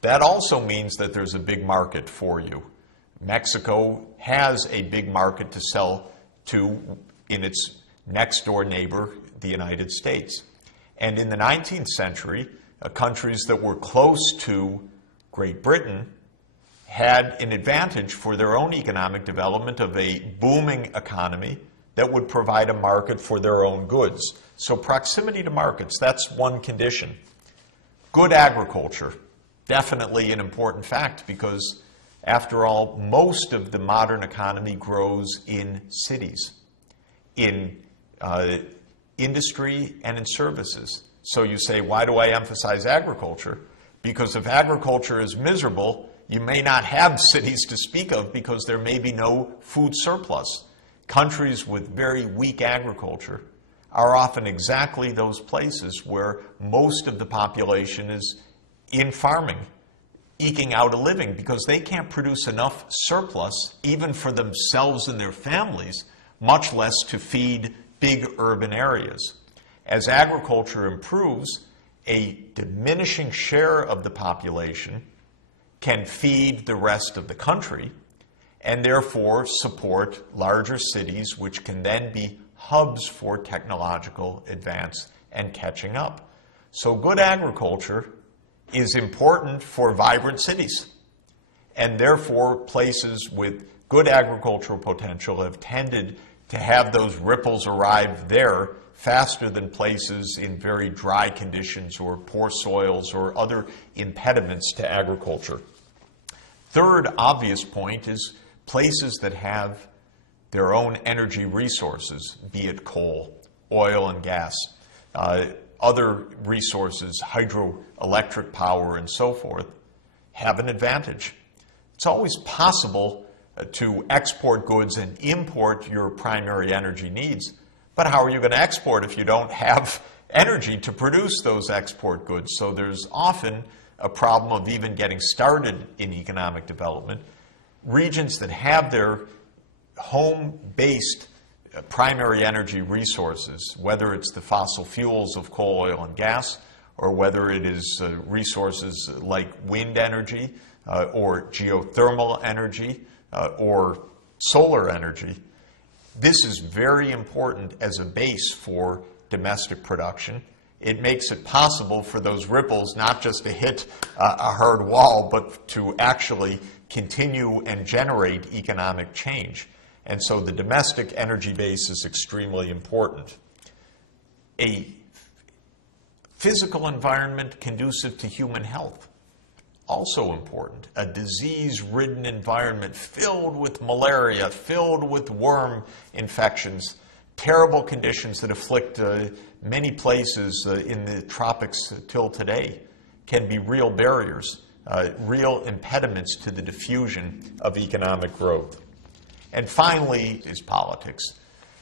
that also means that there's a big market for you. Mexico has a big market to sell to in its next door neighbor, the United States. And in the 19th century, countries that were close to Great Britain had an advantage for their own economic development of a booming economy that would provide a market for their own goods. So proximity to markets, that's one condition. Good agriculture, definitely an important fact because, after all, most of the modern economy grows in cities, in industry and in services. So you say, why do I emphasize agriculture? Because if agriculture is miserable, you may not have cities to speak of because there may be no food surplus. Countries with very weak agriculture are often exactly those places where most of the population is in farming, eking out a living, because they can't produce enough surplus even for themselves and their families, much less to feed big urban areas. As agriculture improves, a diminishing share of the population can feed the rest of the country and therefore support larger cities, which can then be hubs for technological advance and catching up. So good agriculture is important for vibrant cities, and therefore places with good agricultural potential have tended to have those ripples arrive there faster than places in very dry conditions or poor soils or other impediments to agriculture. Third obvious point is places that have their own energy resources, be it coal, oil and gas, other resources, hydroelectric power and so forth, have an advantage. It's always possible to export goods and import your primary energy needs, but how are you going to export if you don't have energy to produce those export goods? So there's often a problem of even getting started in economic development. Regions that have their home-based primary energy resources, whether it's the fossil fuels of coal, oil, and gas, or whether it is resources like wind energy or geothermal energy or solar energy, this is very important as a base for domestic production. It makes it possible for those ripples not just to hit a hard wall, but to actually continue and generate economic change. And so the domestic energy base is extremely important. A physical environment conducive to human health, also important. A disease-ridden environment filled with malaria, filled with worm infections, terrible conditions that afflict many places in the tropics till today, can be real barriers, real impediments to the diffusion of economic growth. And finally is politics.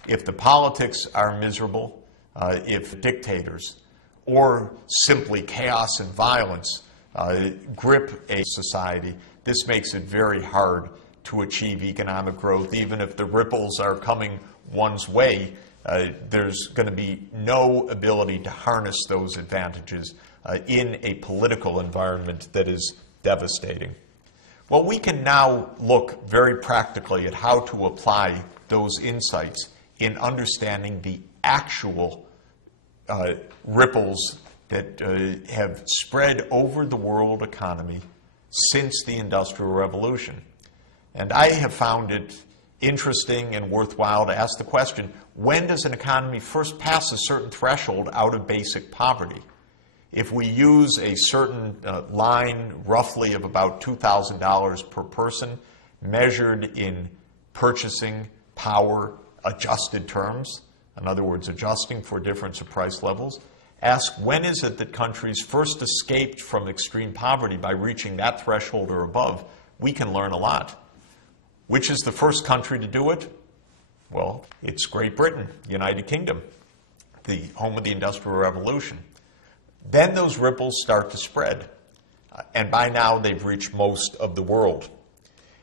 If the politics are miserable, if dictators or simply chaos and violence grip a society, this makes it very hard to achieve economic growth. Even if the ripples are coming one's way, there's going to be no ability to harness those advantages in a political environment that is devastating. Well, we can now look very practically at how to apply those insights in understanding the actual ripples that have spread over the world economy since the Industrial Revolution. And I have found it interesting and worthwhile to ask the question, when does an economy first pass a certain threshold out of basic poverty? If we use a certain line roughly of about $2,000 per person, measured in purchasing power adjusted terms, in other words, adjusting for difference of price levels, ask when is it that countries first escaped from extreme poverty by reaching that threshold or above, we can learn a lot. Which is the first country to do it? Well, it's Great Britain, United Kingdom, the home of the Industrial Revolution. Then those ripples start to spread, and by now they've reached most of the world.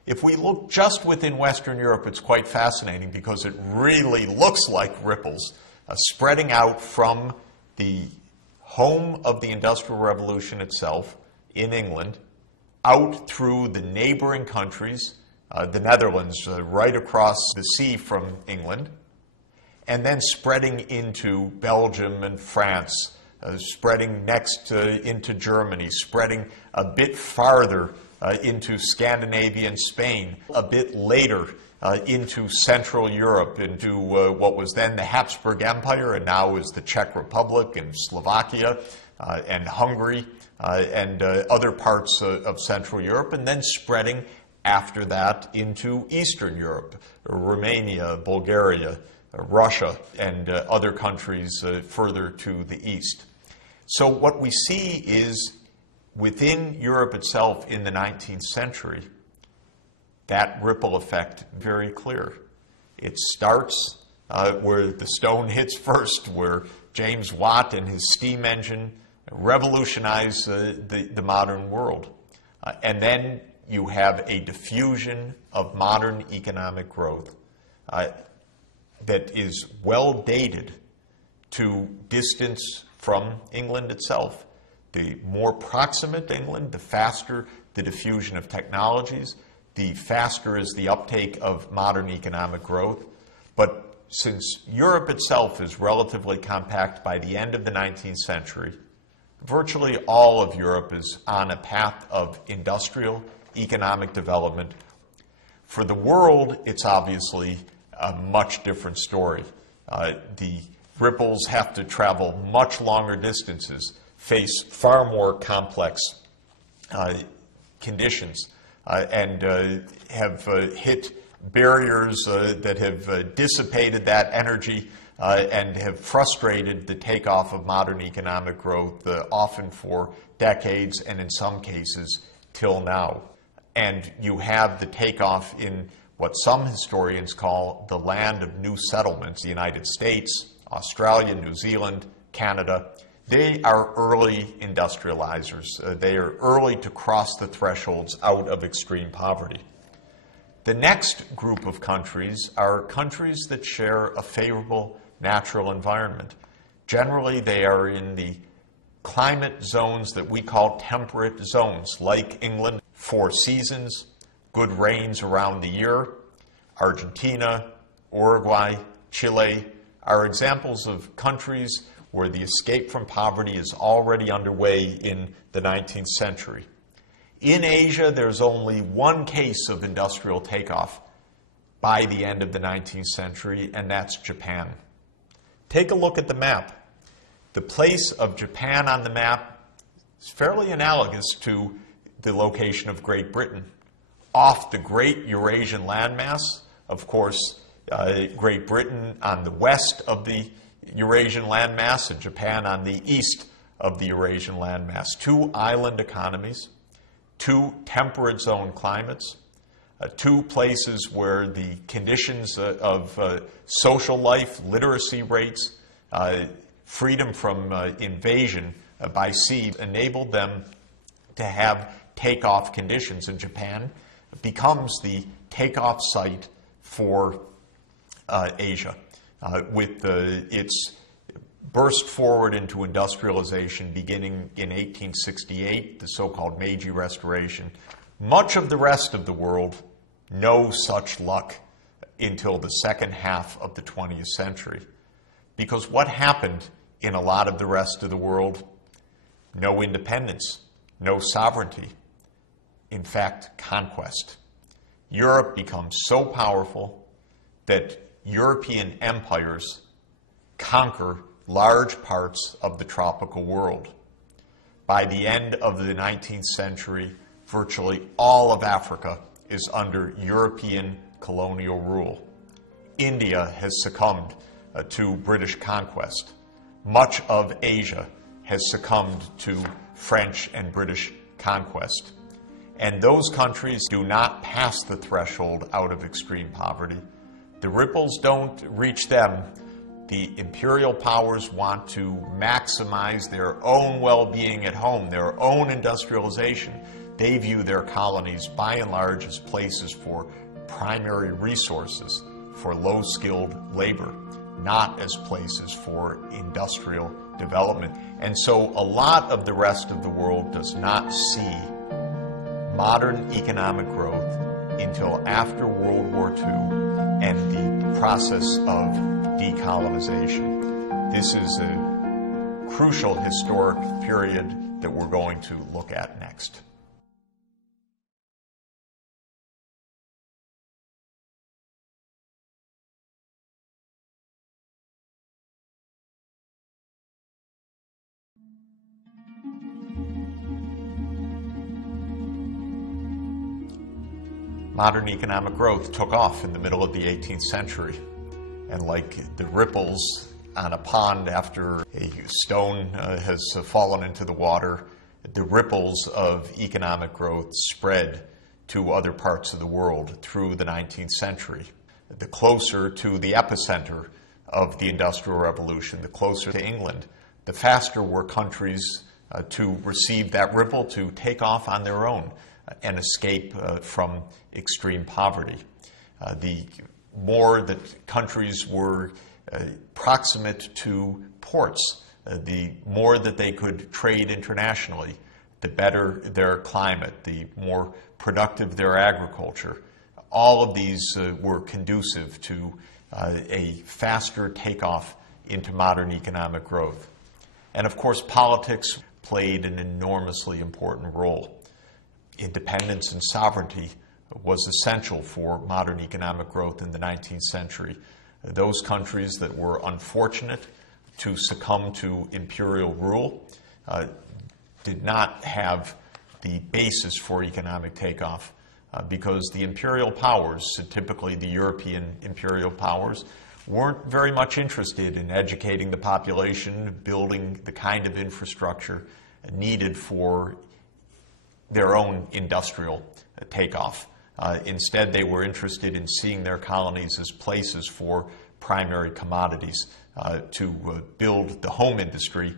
If we look just within Western Europe, it's quite fascinating because it really looks like ripples spreading out from the home of the Industrial Revolution itself in England, out through the neighboring countries, the Netherlands, right across the sea from England, and then spreading into Belgium and France, spreading next into Germany, spreading a bit farther into Scandinavia and Spain, a bit later into Central Europe, into what was then the Habsburg Empire and now is the Czech Republic and Slovakia and Hungary and other parts of Central Europe, and then spreading after that into Eastern Europe, Romania, Bulgaria, Russia, and other countries further to the east. So what we see is within Europe itself in the 19th century, that ripple effect very clear. It starts where the stone hits first, where James Watt and his steam engine revolutionized the modern world. And then you have a diffusion of modern economic growth that is well dated to distance from England itself. The more proximate England, the faster the diffusion of technologies, the faster is the uptake of modern economic growth. But since Europe itself is relatively compact by the end of the 19th century, virtually all of Europe is on a path of industrial economic development. For the world, it's obviously a much different story. The ripples have to travel much longer distances, face far more complex conditions, and have hit barriers that have dissipated that energy and have frustrated the takeoff of modern economic growth, often for decades and in some cases till now. And you have the takeoff in what some historians call the land of new settlements, the United States, Australia, New Zealand, Canada. They are early industrializers. They are early to cross the thresholds out of extreme poverty. The next group of countries are countries that share a favorable natural environment. Generally, they are in the climate zones that we call temperate zones, like England, 4 seasons, good rains around the year. Argentina, Uruguay, Chile are examples of countries where the escape from poverty is already underway in the 19th century. In Asia, there's only one case of industrial takeoff by the end of the 19th century, and that's Japan. Take a look at the map. The place of Japan on the map is fairly analogous to the location of Great Britain. Off the great Eurasian landmass, of course, Great Britain on the west of the Eurasian landmass and Japan on the east of the Eurasian landmass. 2 island economies, 2 temperate zone climates, 2 places where the conditions of social life, literacy rates, freedom from invasion by sea enabled them to have takeoff conditions. And Japan becomes the takeoff site for Asia, with its burst forward into industrialization beginning in 1868, the so-called Meiji Restoration. Much of the rest of the world, no such luck until the second half of the 20th century. Because what happened in a lot of the rest of the world? No independence, no sovereignty. In fact, conquest. Europe becomes so powerful that European empires conquer large parts of the tropical world. By the end of the 19th century, virtually all of Africa is under European colonial rule. India has succumbed to British conquest. Much of Asia has succumbed to French and British conquest. And those countries do not pass the threshold out of extreme poverty. The the ripples don't reach them, the imperial powers want to maximize their own well-being at home, their own industrialization. They view their colonies by and large as places for primary resources, for low-skilled labor, not as places for industrial development. And so a lot of the rest of the world does not see modern economic growth until after World War II and the process of decolonization. This is a crucial historic period that we're going to look at next. Modern economic growth took off in the middle of the 18th century. And like the ripples on a pond after a stone has fallen into the water, the ripples of economic growth spread to other parts of the world through the 19th century. The closer to the epicenter of the Industrial Revolution, the closer to England, the faster were countries to receive that ripple, to take off on their own and escape from extreme poverty. The more that countries were proximate to ports, the more that they could trade internationally, the better their climate, the more productive their agriculture. All of these were conducive to a faster takeoff into modern economic growth. And of course, politics played an enormously important role. Independence and sovereignty was essential for modern economic growth in the 19th century. Those countries that were unfortunate to succumb to imperial rule did not have the basis for economic takeoff because the imperial powers, typically the European imperial powers, weren't very much interested in educating the population, building the kind of infrastructure needed for their own industrial takeoff. Instead, they were interested in seeing their colonies as places for primary commodities to build the home industry.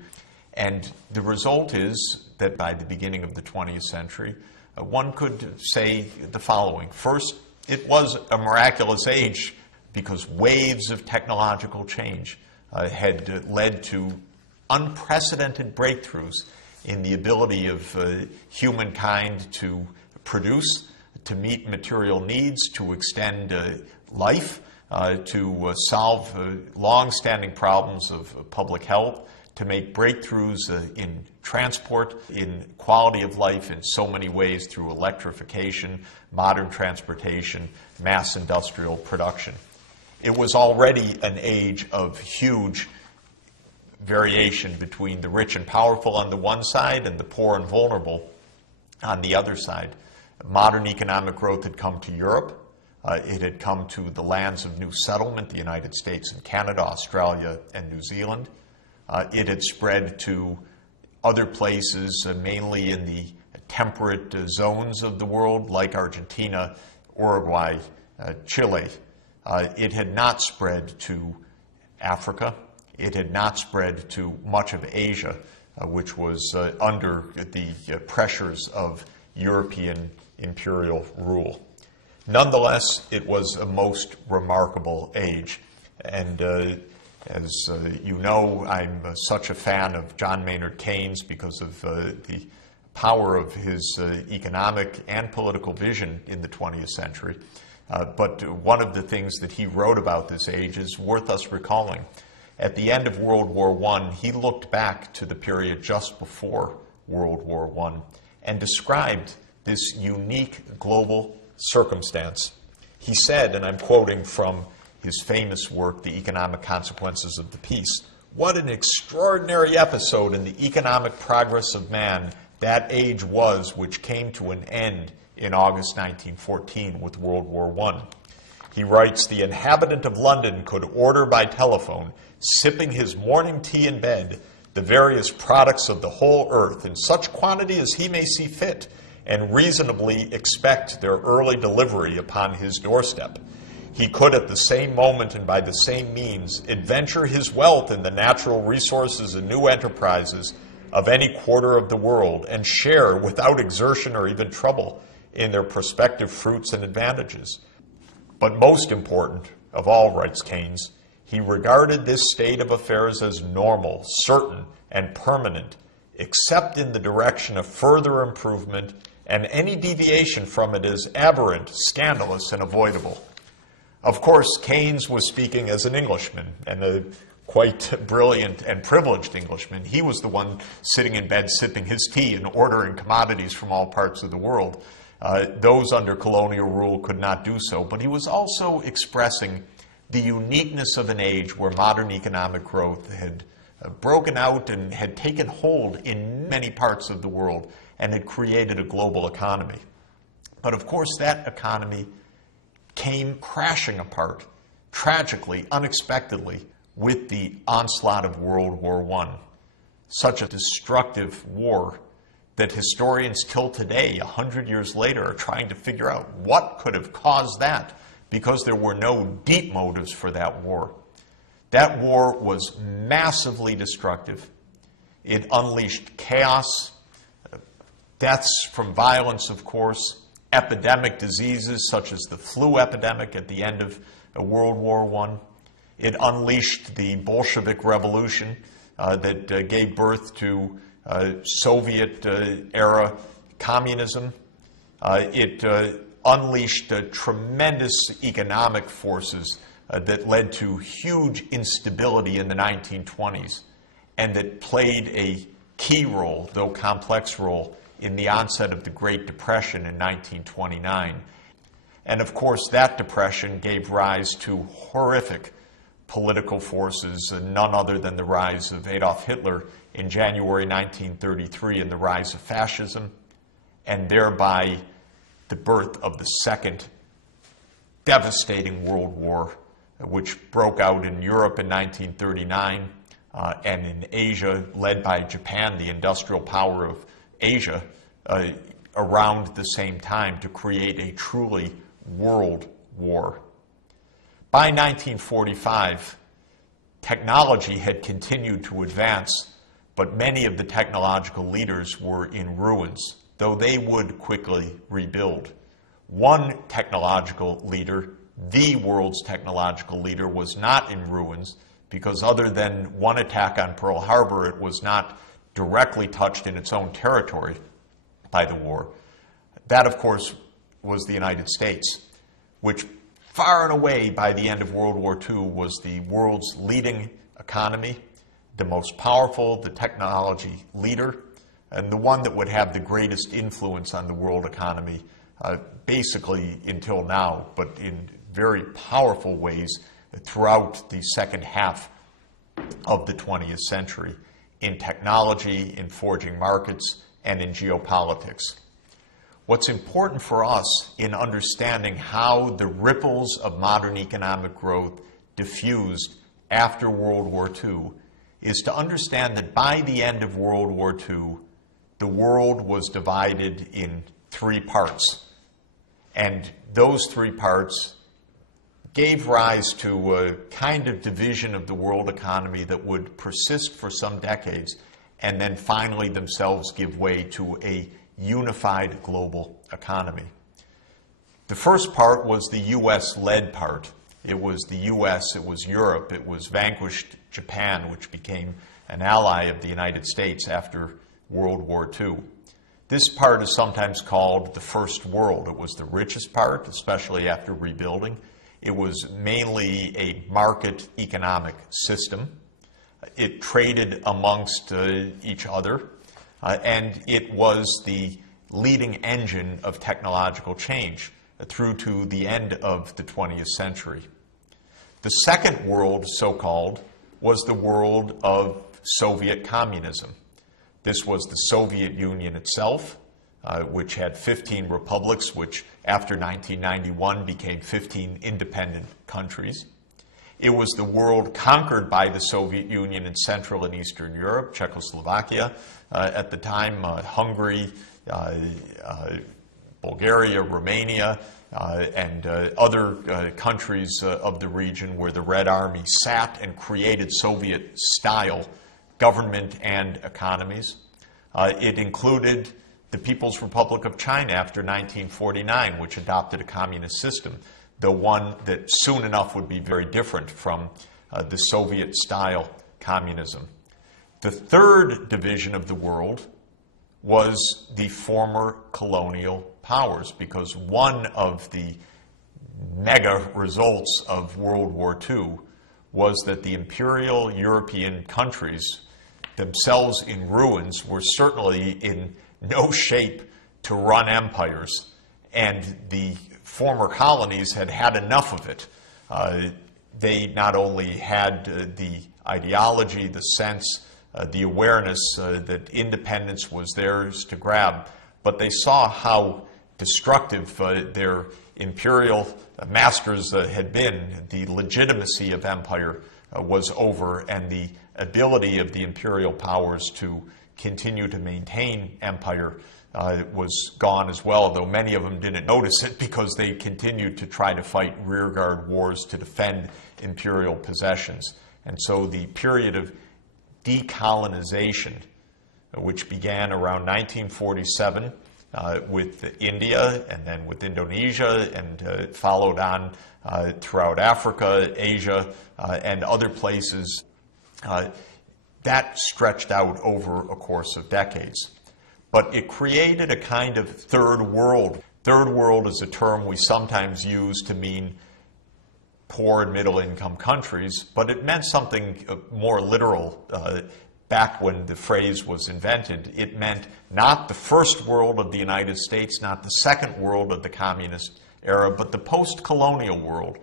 And the result is that by the beginning of the 20th century, one could say the following. First, it was a miraculous age because waves of technological change had led to unprecedented breakthroughs in the ability of humankind to produce, to meet material needs, to extend life, to solve long-standing problems of public health, to make breakthroughs in transport, in quality of life in so many ways through electrification, modern transportation, mass industrial production. It was already an age of huge variation between the rich and powerful on the one side and the poor and vulnerable on the other side. Modern economic growth had come to Europe. It had come to the lands of new settlement, the United States and Canada, Australia and New Zealand. It had spread to other places, mainly in the temperate zones of the world, like Argentina, Uruguay, Chile. It had not spread to Africa. It had not spread to much of Asia, which was under the pressures of European imperial rule. Nonetheless, it was a most remarkable age. And as you know, I'm such a fan of John Maynard Keynes because of the power of his economic and political vision in the 20th century. But one of the things that he wrote about this age is worth us recalling. At the end of World War I, he looked back to the period just before World War I and described this unique global circumstance. He said, and I'm quoting from his famous work, The Economic Consequences of the Peace, "What an extraordinary episode in the economic progress of man that age was which came to an end in August 1914 with World War I." He writes, "The inhabitant of London could order by telephone, sipping his morning tea in bed, the various products of the whole earth in such quantity as he may see fit, and reasonably expect their early delivery upon his doorstep. he could at the same moment and by the same means adventure his wealth in the natural resources and new enterprises of any quarter of the world and share without exertion or even trouble in their prospective fruits and advantages. But most important of all, writes Keynes, he regarded this state of affairs as normal, certain, and permanent, except in the direction of further improvement, and any deviation from it as aberrant, scandalous, and avoidable. Of course, Keynes was speaking as an Englishman, and a quite brilliant and privileged Englishman. He was the one sitting in bed sipping his tea and ordering commodities from all parts of the world. Those under colonial rule could not do so, but he was also expressing the uniqueness of an age where modern economic growth had broken out and had taken hold in many parts of the world and had created a global economy. But of course, that economy came crashing apart, tragically, unexpectedly, with the onslaught of World War I. Such a destructive war that historians till today, 100 years later, are trying to figure out what could have caused that, because there were no deep motives for that war. That war was massively destructive. It unleashed chaos, deaths from violence, of course, epidemic diseases such as the flu epidemic at the end of World War I. It unleashed the Bolshevik Revolution that gave birth to Soviet-era communism. It unleashed tremendous economic forces that led to huge instability in the 1920s and that played a key role, though complex role, in the onset of the Great Depression in 1929. And of course, that depression gave rise to horrific political forces, none other than the rise of Adolf Hitler in January 1933 and the rise of fascism, and thereby the birth of the second devastating world war, which broke out in Europe in 1939 and in Asia, led by Japan, the industrial power of Asia, around the same time to create a truly world war. By 1945, technology had continued to advance, but many of the technological leaders were in ruins, though they would quickly rebuild. One technological leader, the world's technological leader, was not in ruins because other than one attack on Pearl Harbor, it was not directly touched in its own territory by the war. That, of course, was the United States, which far and away by the end of World War II was the world's leading economy, the most powerful, the technology leader, and the one that would have the greatest influence on the world economy basically until now, but in very powerful ways throughout the second half of the 20th century in technology, in forging markets, and in geopolitics. What's important for us in understanding how the ripples of modern economic growth diffused after World War II is to understand that by the end of World War II, the world was divided in three parts. And those three parts gave rise to a kind of division of the world economy that would persist for some decades and then finally themselves give way to a unified global economy. The first part was the U.S.-led part. It was the U.S., it was Europe, it was vanquished Japan, which became an ally of the United States after World War II. This part is sometimes called the First World. It was the richest part, especially after rebuilding. It was mainly a market economic system. It traded amongst each other, and it was the leading engine of technological change through to the end of the 20th century. The second world, so-called, was the world of Soviet communism. This was the Soviet Union itself, which had 15 republics, which after 1991 became 15 independent countries. It was the world conquered by the Soviet Union in Central and Eastern Europe, Czechoslovakia at the time, Hungary, Bulgaria, Romania, and other countries of the region where the Red Army sat and created Soviet-style government and economies. It included the People's Republic of China after 1949, which adopted a communist system, the one that soon enough would be very different from the Soviet-style communism. The third division of the world was the former colonial powers, because one of the mega results of World War II was that the imperial European countries, themselves in ruins, were certainly in no shape to run empires, and the former colonies had had enough of it. They not only had the ideology, the sense, the awareness that independence was theirs to grab, but they saw how destructive their imperial masters had been. The legitimacy of empire was over, and the ability of the imperial powers to continue to maintain empire was gone as well, though many of them didn't notice it because they continued to try to fight rearguard wars to defend imperial possessions. And so the period of decolonization, which began around 1947 with India and then with Indonesia, and followed on throughout Africa, Asia, and other places, that stretched out over a course of decades. But it created a kind of third world. Third world is a term we sometimes use to mean poor and middle-income countries, but it meant something more literal back when the phrase was invented. It meant not the first world of the United States, not the second world of the communist era, but the post-colonial world.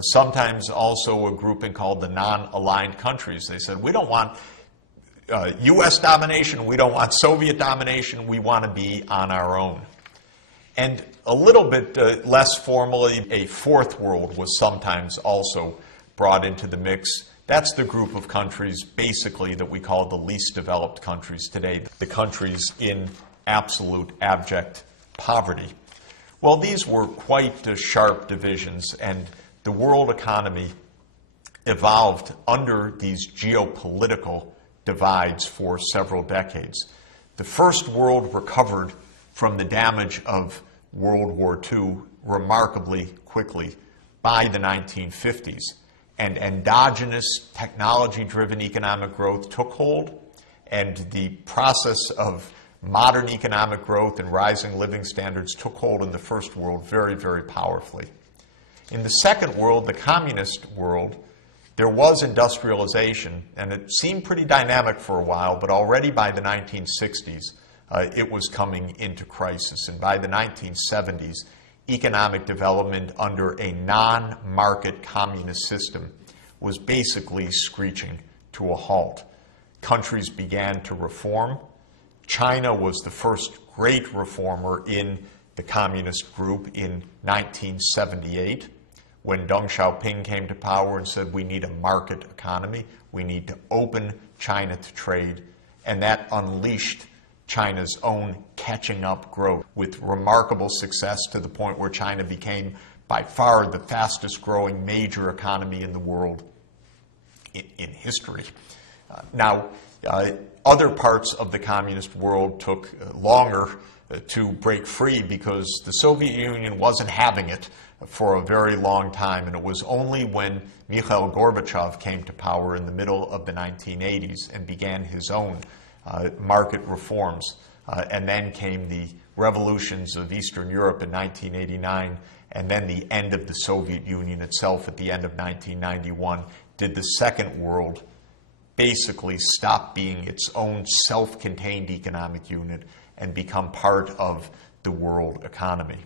Sometimes also a grouping called the non-aligned countries. They said, we don't want U.S. domination, we don't want Soviet domination, we want to be on our own. And a little bit less formally, a fourth world was sometimes also brought into the mix. That's the group of countries basically that we call the least developed countries today, the countries in absolute abject poverty. Well, these were quite sharp divisions, and the world economy evolved under these geopolitical divides for several decades. The first world recovered from the damage of World War II remarkably quickly by the 1950s, and endogenous technology-driven economic growth took hold, and the process of modern economic growth and rising living standards took hold in the first world very, very powerfully. In the second world, the communist world, there was industrialization, and it seemed pretty dynamic for a while, but already by the 1960s, it was coming into crisis. And by the 1970s, economic development under a non-market communist system was basically screeching to a halt. Countries began to reform. China was the first great reformer in the communist group in 1978. When Deng Xiaoping came to power and said we need a market economy, we need to open China to trade, and that unleashed China's own catching up growth with remarkable success to the point where China became by far the fastest growing major economy in the world in history. Now, other parts of the communist world took longer to break free because the Soviet Union wasn't having it for a very long time, and it was only when Mikhail Gorbachev came to power in the middle of the 1980s and began his own market reforms, and then came the revolutions of Eastern Europe in 1989, and then the end of the Soviet Union itself at the end of 1991, did the second world basically stop being its own self-contained economic unit and become part of the world economy.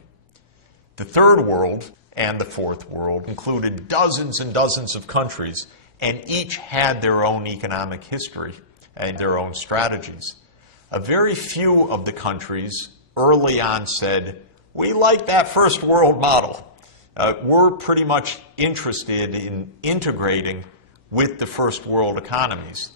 The third world and the fourth world included dozens and dozens of countries, and each had their own economic history and their own strategies. A very few of the countries early on said, we like that first world model. We're pretty much interested in integrating with the first world economies.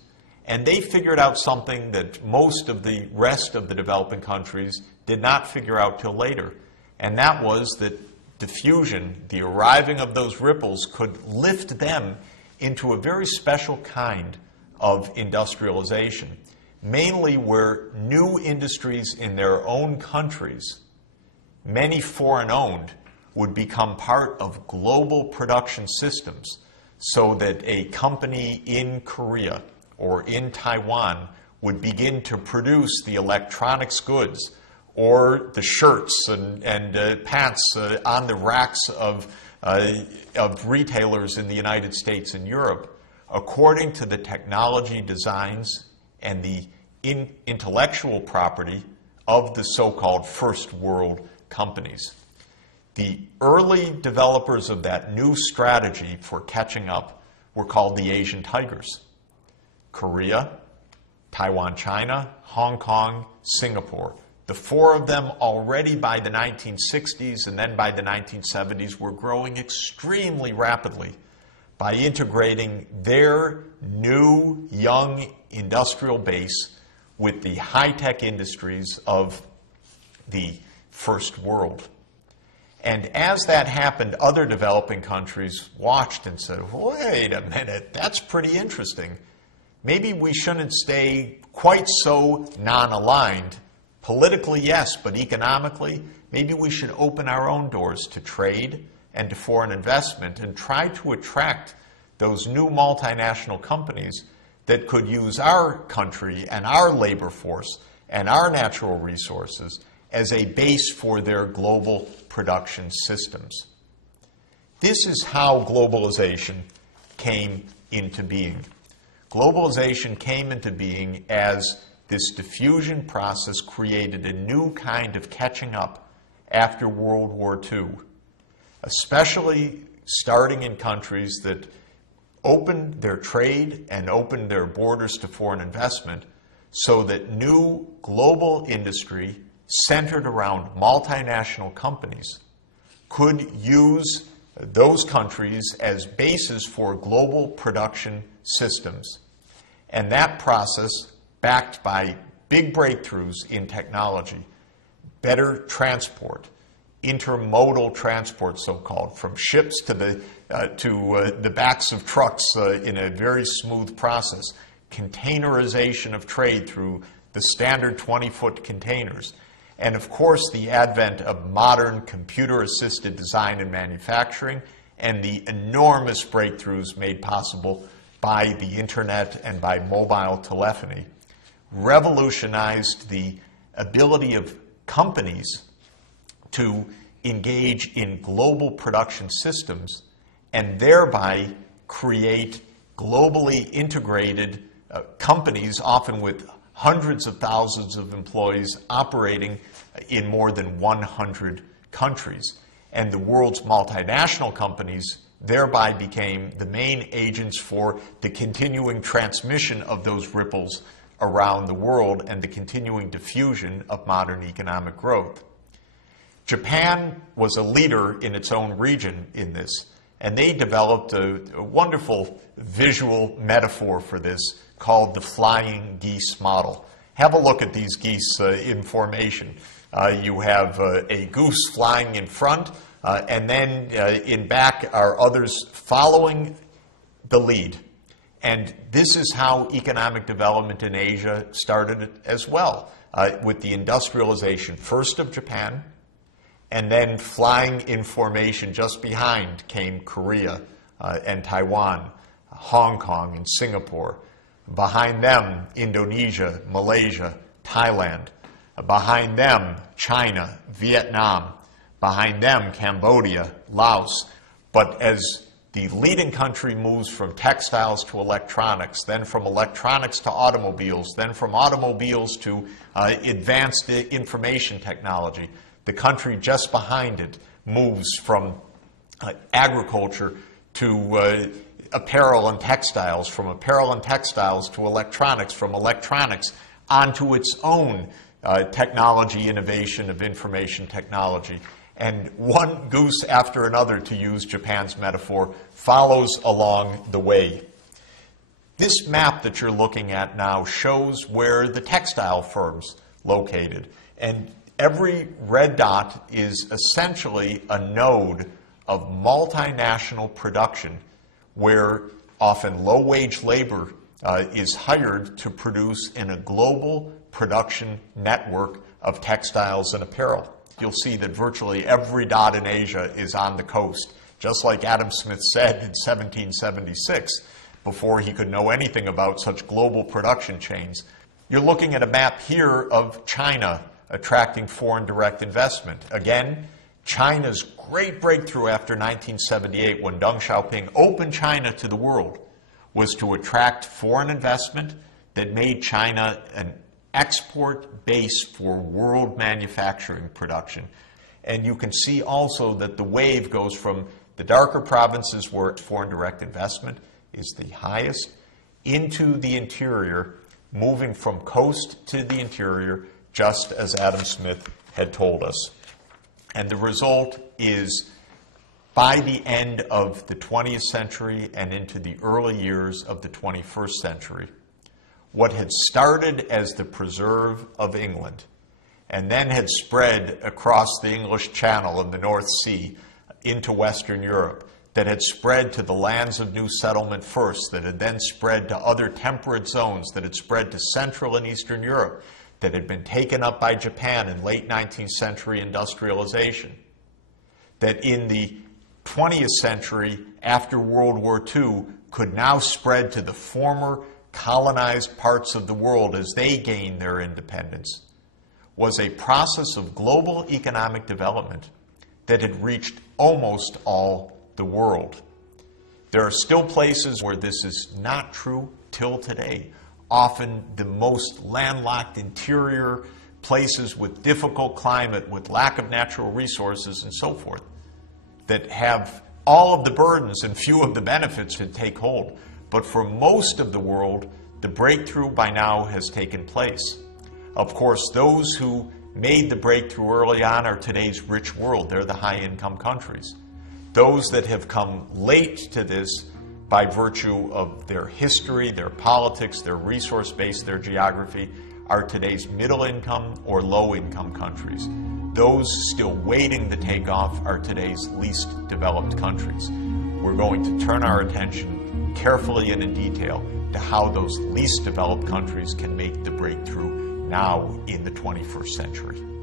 And they figured out something that most of the rest of the developing countries did not figure out till later. and that was that diffusion, the arriving of those ripples, could lift them into a very special kind of industrialization, mainly where new industries in their own countries, many foreign-owned, would become part of global production systems, so that a company in Korea or in Taiwan would begin to produce the electronics goods or the shirts and pants on the racks of retailers in the United States and Europe, according to the technology designs and the intellectual property of the so-called first world companies. The early developers of that new strategy for catching up were called the Asian Tigers: Korea, Taiwan, China, Hong Kong, Singapore. The four of them already by the 1960s and then by the 1970s were growing extremely rapidly by integrating their new young industrial base with the high-tech industries of the first world. And as that happened, other developing countries watched and said, wait a minute, that's pretty interesting. Maybe we shouldn't stay quite so non-aligned. Politically, yes, but economically, maybe we should open our own doors to trade and to foreign investment and try to attract those new multinational companies that could use our country and our labor force and our natural resources as a base for their global production systems. This is how globalization came into being. Globalization came into being as this diffusion process created a new kind of catching up after World War II, especially starting in countries that opened their trade and opened their borders to foreign investment, so that new global industry centered around multinational companies could use those countries as bases for global production systems. And that process, backed by big breakthroughs in technology, better transport, intermodal transport so-called, from ships to the backs of trucks in a very smooth process, containerization of trade through the standard 20-foot containers, and of course the advent of modern computer-assisted design and manufacturing, and the enormous breakthroughs made possible by the internet and by mobile telephony, revolutionized the ability of companies to engage in global production systems and thereby create globally integrated companies, often with hundreds of thousands of employees operating in more than 100 countries. And the world's multinational companies thereby became the main agents for the continuing transmission of those ripples around the world and the continuing diffusion of modern economic growth. Japan was a leader in its own region in this, and they developed a wonderful visual metaphor for this called the flying geese model. Have a look at these geese in formation. You have a goose flying in front, and then in back are others following the lead. And this is how economic development in Asia started as well, with the industrialization first of Japan, and then flying in formation just behind came Korea and Taiwan, Hong Kong and Singapore. Behind them, Indonesia, Malaysia, Thailand. Behind them, China, Vietnam. Behind them, Cambodia, Laos. But as the leading country moves from textiles to electronics, then from electronics to automobiles, then from automobiles to advanced information technology, the country just behind it moves from agriculture to apparel and textiles, from apparel and textiles to electronics, from electronics onto its own technology innovation of information technology. And one goose after another, to use Japan's metaphor, follows along the way. This map that you're looking at now shows where the textile firms located. And Every red dot is essentially a node of multinational production where often low-wage labor is hired to produce in a global production network of textiles and apparel. You'll see that virtually every dot in Asia is on the coast, just like Adam Smith said in 1776, before he could know anything about such global production chains. You're looking at a map here of China attracting foreign direct investment. Again, China's great breakthrough after 1978, when Deng Xiaoping opened China to the world, was to attract foreign investment that made China an export base for world manufacturing production. And you can see also that the wave goes from the darker provinces where foreign direct investment is the highest into the interior, moving from coast to the interior, just as Adam Smith had told us. And the result is, by the end of the 20th century and into the early years of the 21st century, what had started as the preserve of England and then had spread across the English Channel and the North Sea into Western Europe, that had spread to the lands of new settlement first, that had then spread to other temperate zones, that had spread to Central and Eastern Europe, that had been taken up by Japan in late 19th century industrialization, that in the 20th century, after World War II, could now spread to the former colonized parts of the world as they gained their independence, was a process of global economic development that had reached almost all the world. There are still places where this is not true till today. Often the most landlocked interior places with difficult climate, with lack of natural resources and so forth, that have all of the burdens and few of the benefits to take hold. But for most of the world, the breakthrough by now has taken place. Of course, those who made the breakthrough early on are today's rich world. They're the high-income countries. Those that have come late to this by virtue of their history, their politics, their resource base, their geography, are today's middle-income or low-income countries. Those still waiting to take off are today's least developed countries. We're going to turn our attention carefully and in detail to how those least developed countries can make the breakthrough now in the 21st century.